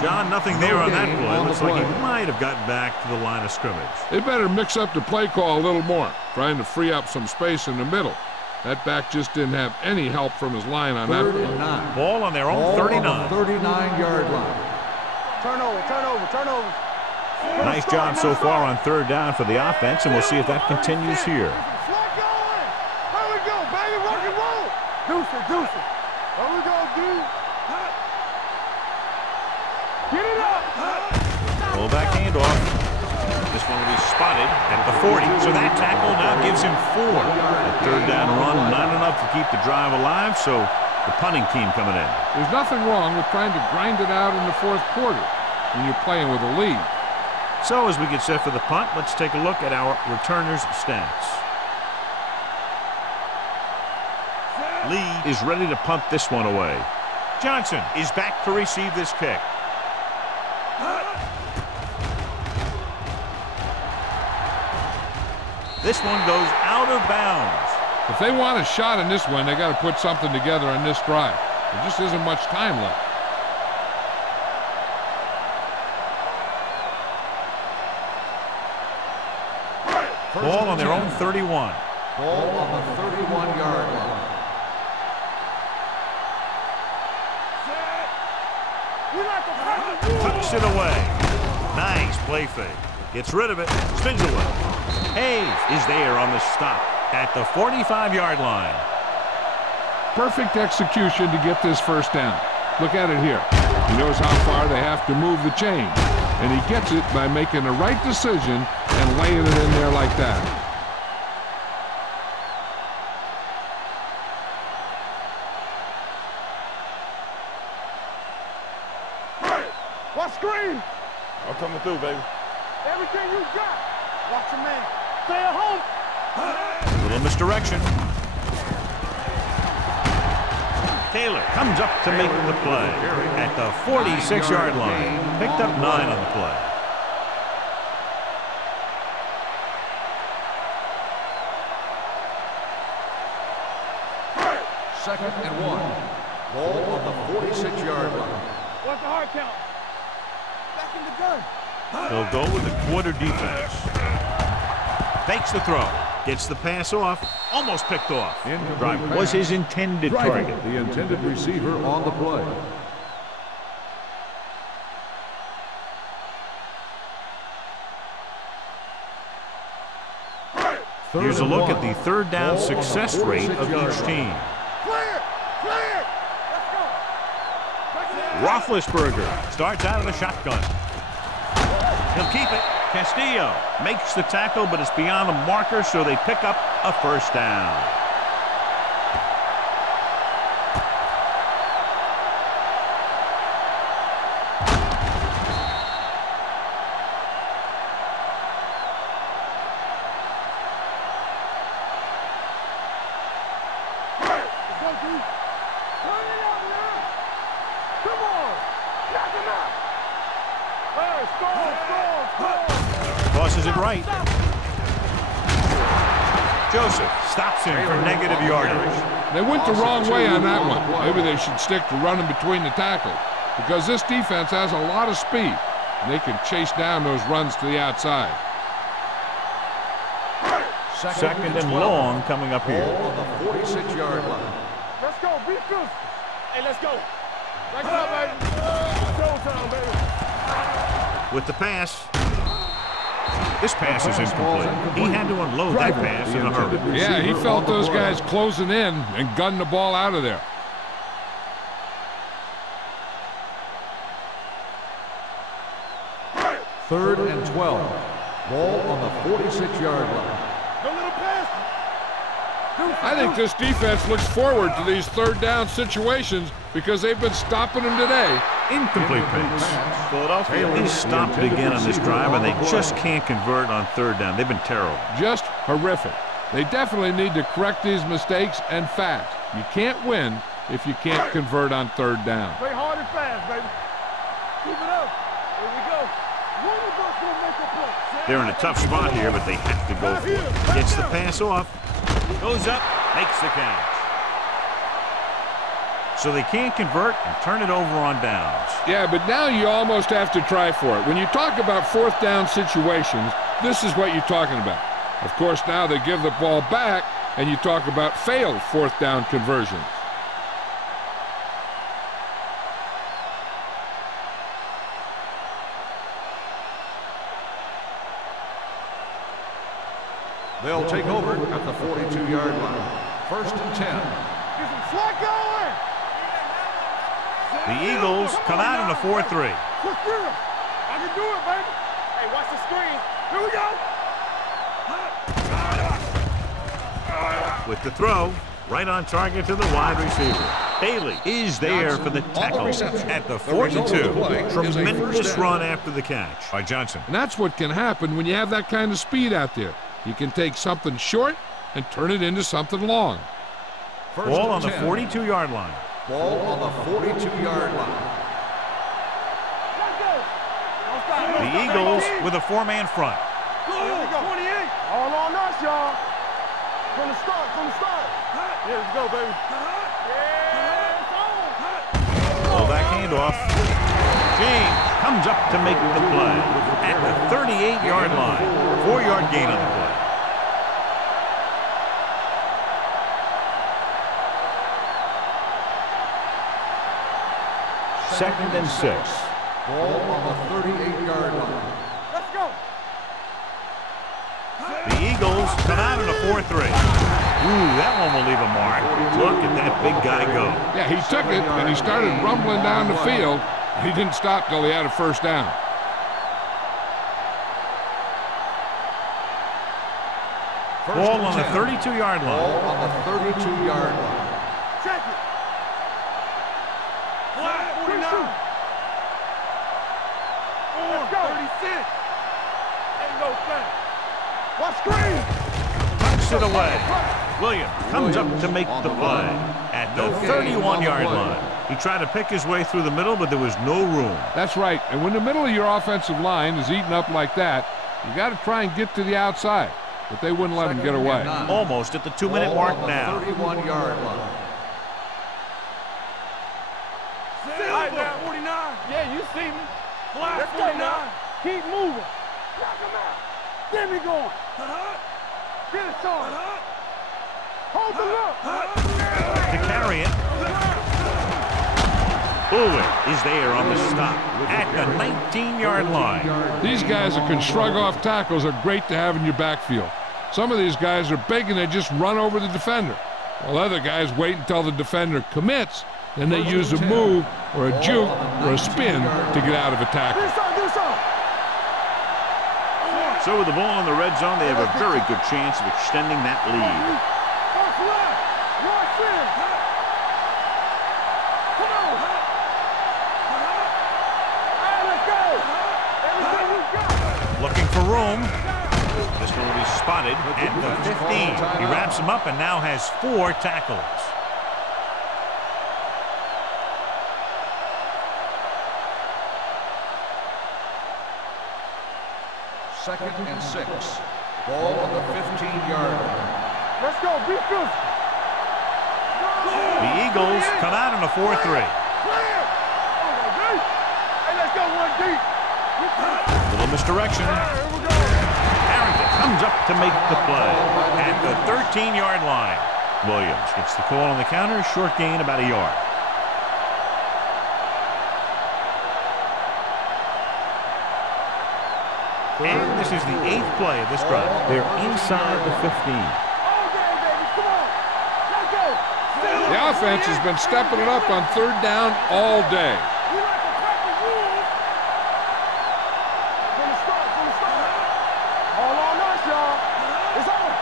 John, nothing there on that play. Looks like he might have gotten back to the line of scrimmage. They better mix up the play call a little more, trying to free up some space in the middle. That back just didn't have any help from his line on that play. Ball on their own 39. 39-yard line. Turnover. Nice job so far on third down for the offense, and we'll see if that continues here. Slide going. Here we go, baby. Rock and roll. Deuce it. Here we go, dude. Get it up. Pull back handoff. This one will be spotted at the 40. So that tackle now gives him 4. The third down run, not enough to keep the drive alive, so the punting team coming in. There's nothing wrong with trying to grind it out in the 4th quarter when you're playing with a lead. So as we get set for the punt, let's take a look at our returners' stats. Lee is ready to punt this one away. Johnson is back to receive this kick. This one goes out of bounds. If they want a shot in this one, they got to put something together on this drive. There just isn't much time left. Ball on their own 31. Ball on the 31-yard line. Tucks it away. Nice play fake. Gets rid of it. Spins away. Hayes is there on the stop at the 45-yard line. Perfect execution to get this first down. Look at it here. He knows how far they have to move the chain, and he gets it by making the right decision and laying it in there like that. What screen? I'm coming through, baby. Everything you got. Watch your man. Stay at home. Little misdirection. Taylor comes up to make the play at the 46-yard line. Picked up 9 on the play. Second and 1. Ball on the 46-yard line. What's the hard count? Back in the gun. They'll go with the quarter defense. Fakes the throw. Gets the pass off. Almost picked off. Drive was his intended target. The intended receiver on the play. Here's a look at the third down success rate of each team. Clear. Roethlisberger starts out of the shotgun. He'll keep it. Castillo makes the tackle, but it's beyond the marker, so they pick up a first down. Tosses it right. Joseph stops him for negative yardage. They went the wrong way on that one. Maybe they should stick to running between the tackles because this defense has a lot of speed, and they can chase down those runs to the outside. Second and long coming up here. On the 46-yard line. Let's go. Be physical. Hey, let's go. Back it up, baby. Showtime, baby. With the pass. This pass is incomplete. He had to unload that pass in a hurry. Yeah, he felt those guys closing in and gunned the ball out of there. Third and 12. Ball on the 46-yard line. I think this defense looks forward to these third down situations because they've been stopping them today. Incomplete pass. Philadelphia is stopped again on this drive, and they just can't convert on third down. They've been terrible. Just horrific. They definitely need to correct these mistakes and fast. You can't win if you can't convert on third down. Play hard and fast, baby. Keep it up. Here we go. One of us will make a play. They're in a tough spot here, but they have to go for it. Gets the pass off. Goes up, makes the catch. So they can't convert and turn it over on downs. Yeah, but now you almost have to try for it. When you talk about fourth down situations, this is what you're talking about. Of course, now they give the ball back, and you talk about failed fourth down conversions. They'll take over at the 42-yard line. First and 10. Get some slack going. The Eagles come out in a 4-3. Secure. I can do it, baby. Hey, watch the screen. Here we go. With the throw, right on target to the wide receiver. Bailey is there for the tackle at the 42. Tremendous run after the catch by Johnson. And that's what can happen when you have that kind of speed out there. You can take something short and turn it into something long. Ball on the 42-yard line. Ball on the 42-yard line. The Eagles with a four-man front. Here we go. 28. All on us, y'all. From the start, from the start. Here we go, baby. Yeah, it's on. Pull back handoff. James comes up to make the play at the 38-yard line. 4-yard gain on the play. Second and 6. Ball on the 38-yard line. Let's go. The Eagles come out in a 4-3. Ooh, that one will leave a mark. Look at that big guy go. Yeah, he took it, and he started rumbling down the field. He didn't stop till he had a first down. Ball on the 32-yard line. Ball on the 32-yard line. Check it. Flat 49. Let's go. 36. Ain't no thing. Watch screen. Punts it away. Williams comes up to make the play at the 31-yard line. He tried to pick his way through the middle, but there was no room. That's right. And when the middle of your offensive line is eaten up like that, you got to try and get to the outside. But they wouldn't let him get away. Almost at the 2-minute mark now. 31-yard line. Right now, 49. Yeah, you see me. Let's go now. Keep moving. Knock him out. Get me going. Get it on. Hold the look. To carry it. Bowie is there on the stop at the 19-yard line. These guys that can shrug off tackles are great to have in your backfield. Some of these guys are big and they just run over the defender, while other guys wait until the defender commits, then they use a move or a juke or a spin to get out of a tackle. So with the ball in the red zone, they have a very good chance of extending that lead. Looking for room. This one will be spotted at the 15. He wraps him up and now has 4 tackles. Second and 6. Ball on the 15-yard line. Let's go. Be physical. The Eagles come out in a 4-3. Hey, let's go one deep. Little misdirection. Here we go. Harrington comes up to make the play at the 13-yard line. Williams gets the call on the counter. Short gain, about a yard. And this is the 8th play of this drive. They're inside the 15. All day, baby. Come on. Let's go. The offense has been stepping it up on 3rd down all day. We like to crack the rules. From the start. All on us, y'all. It's over.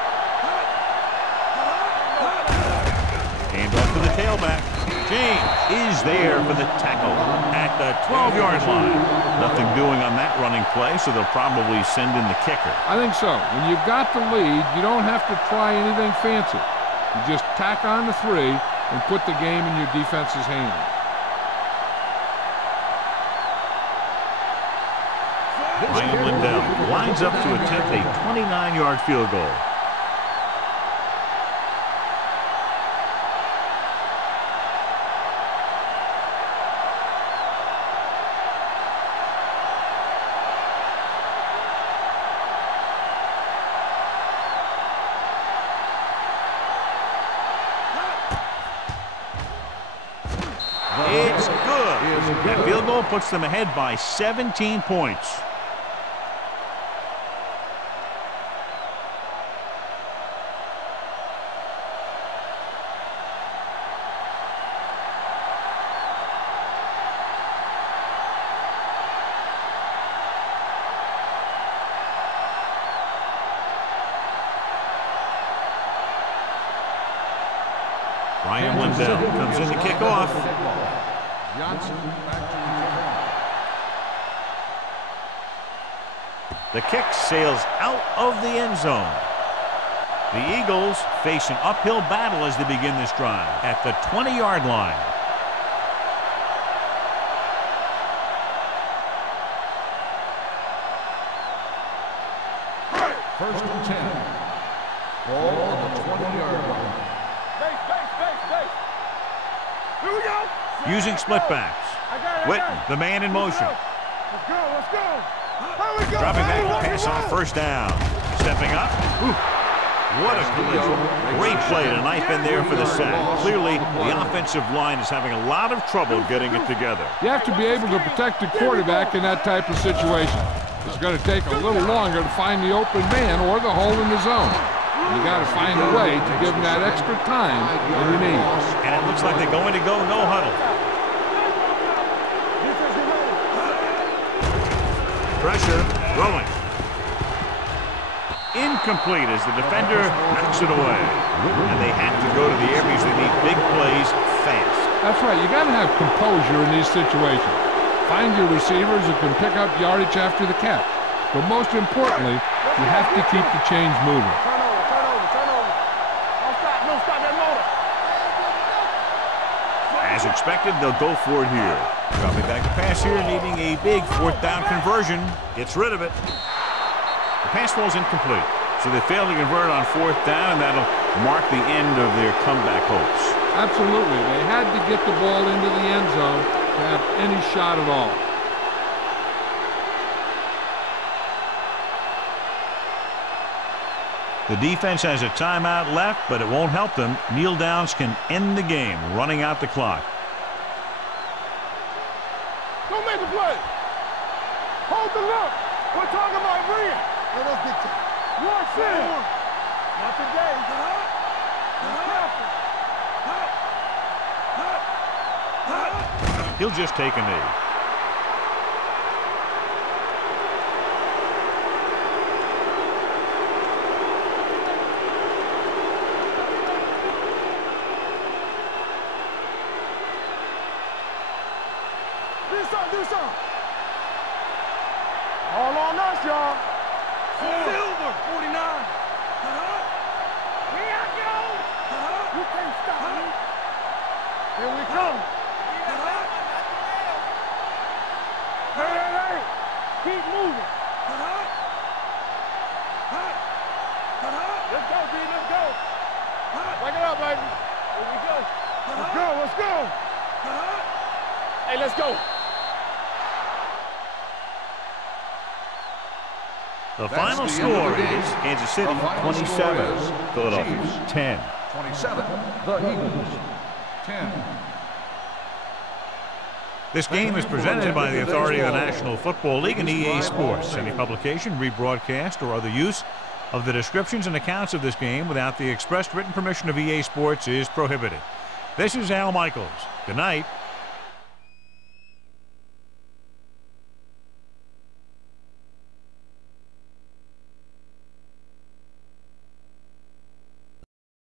Hand off to the tailback. James is there for the tackle at the 12-yard line. Nothing doing on that running play, so they'll probably send in the kicker. I think so. When you've got the lead, you don't have to try anything fancy. You just tack on the 3 and put the game in your defense's hands. Ryan Lindell lines up to attempt a 29-yard field goal. It's good. That field goal puts them ahead by 17 points. Ryan Lindell comes in to kick off. The kick sails out of the end zone. The Eagles face an uphill battle as they begin this drive at the 20-yard line. First and 10. Ball on the 20-yard line. Base. Here we go. Using split backs. Witten, the man in motion. Let's go. Here we go. Dropping back to pass on 1st down. Stepping up. Ooh. What a collision. Great play to knife in there for the sack. Clearly, the offensive line is having a lot of trouble getting it together. You have to be able to protect the quarterback in that type of situation. It's going to take a little longer to find the open man or the hole in the zone. You got to find a way to give them that extra time that you need. And it looks like they're going to go no huddle. Pressure, throwing. Incomplete as the defender knocks it away. And they have to go to the air because they need big plays fast. That's right. You got to have composure in these situations. Find your receivers who can pick up yardage after the catch. But most importantly, you have to keep the chains moving. Turn over. Don't stop that motor. As expected, they'll go for it here. Dropping back to pass here, needing a big 4th down conversion. Gets rid of it. The pass falls incomplete. So they fail to convert on 4th down, and that'll mark the end of their comeback hopes. Absolutely. They had to get the ball into the end zone to have any shot at all. The defense has a timeout left, but it won't help them. Kneel downs can end the game, running out the clock. Don't make the play. Hold the look. We're talking about Brian. Let us get you. Watch it. Not today. He'll just take a knee. Do something. All on us, y'all. Silver, 49. Here I go. You can't stop me. Here we come. Hey. Keep moving. Let's go, B. Let's go. out, baby. Here we go. Let's go, let's go. Hey, let's go. The That's final the end of score the game. is Kansas City The final 27, score is Philadelphia Chiefs 10. 27. The Eagles 10. This game is presented by the authority of the National Football League and EA Sports. Any publication, rebroadcast, or other use of the descriptions and accounts of this game without the expressed written permission of EA Sports is prohibited. This is Al Michaels. Good night.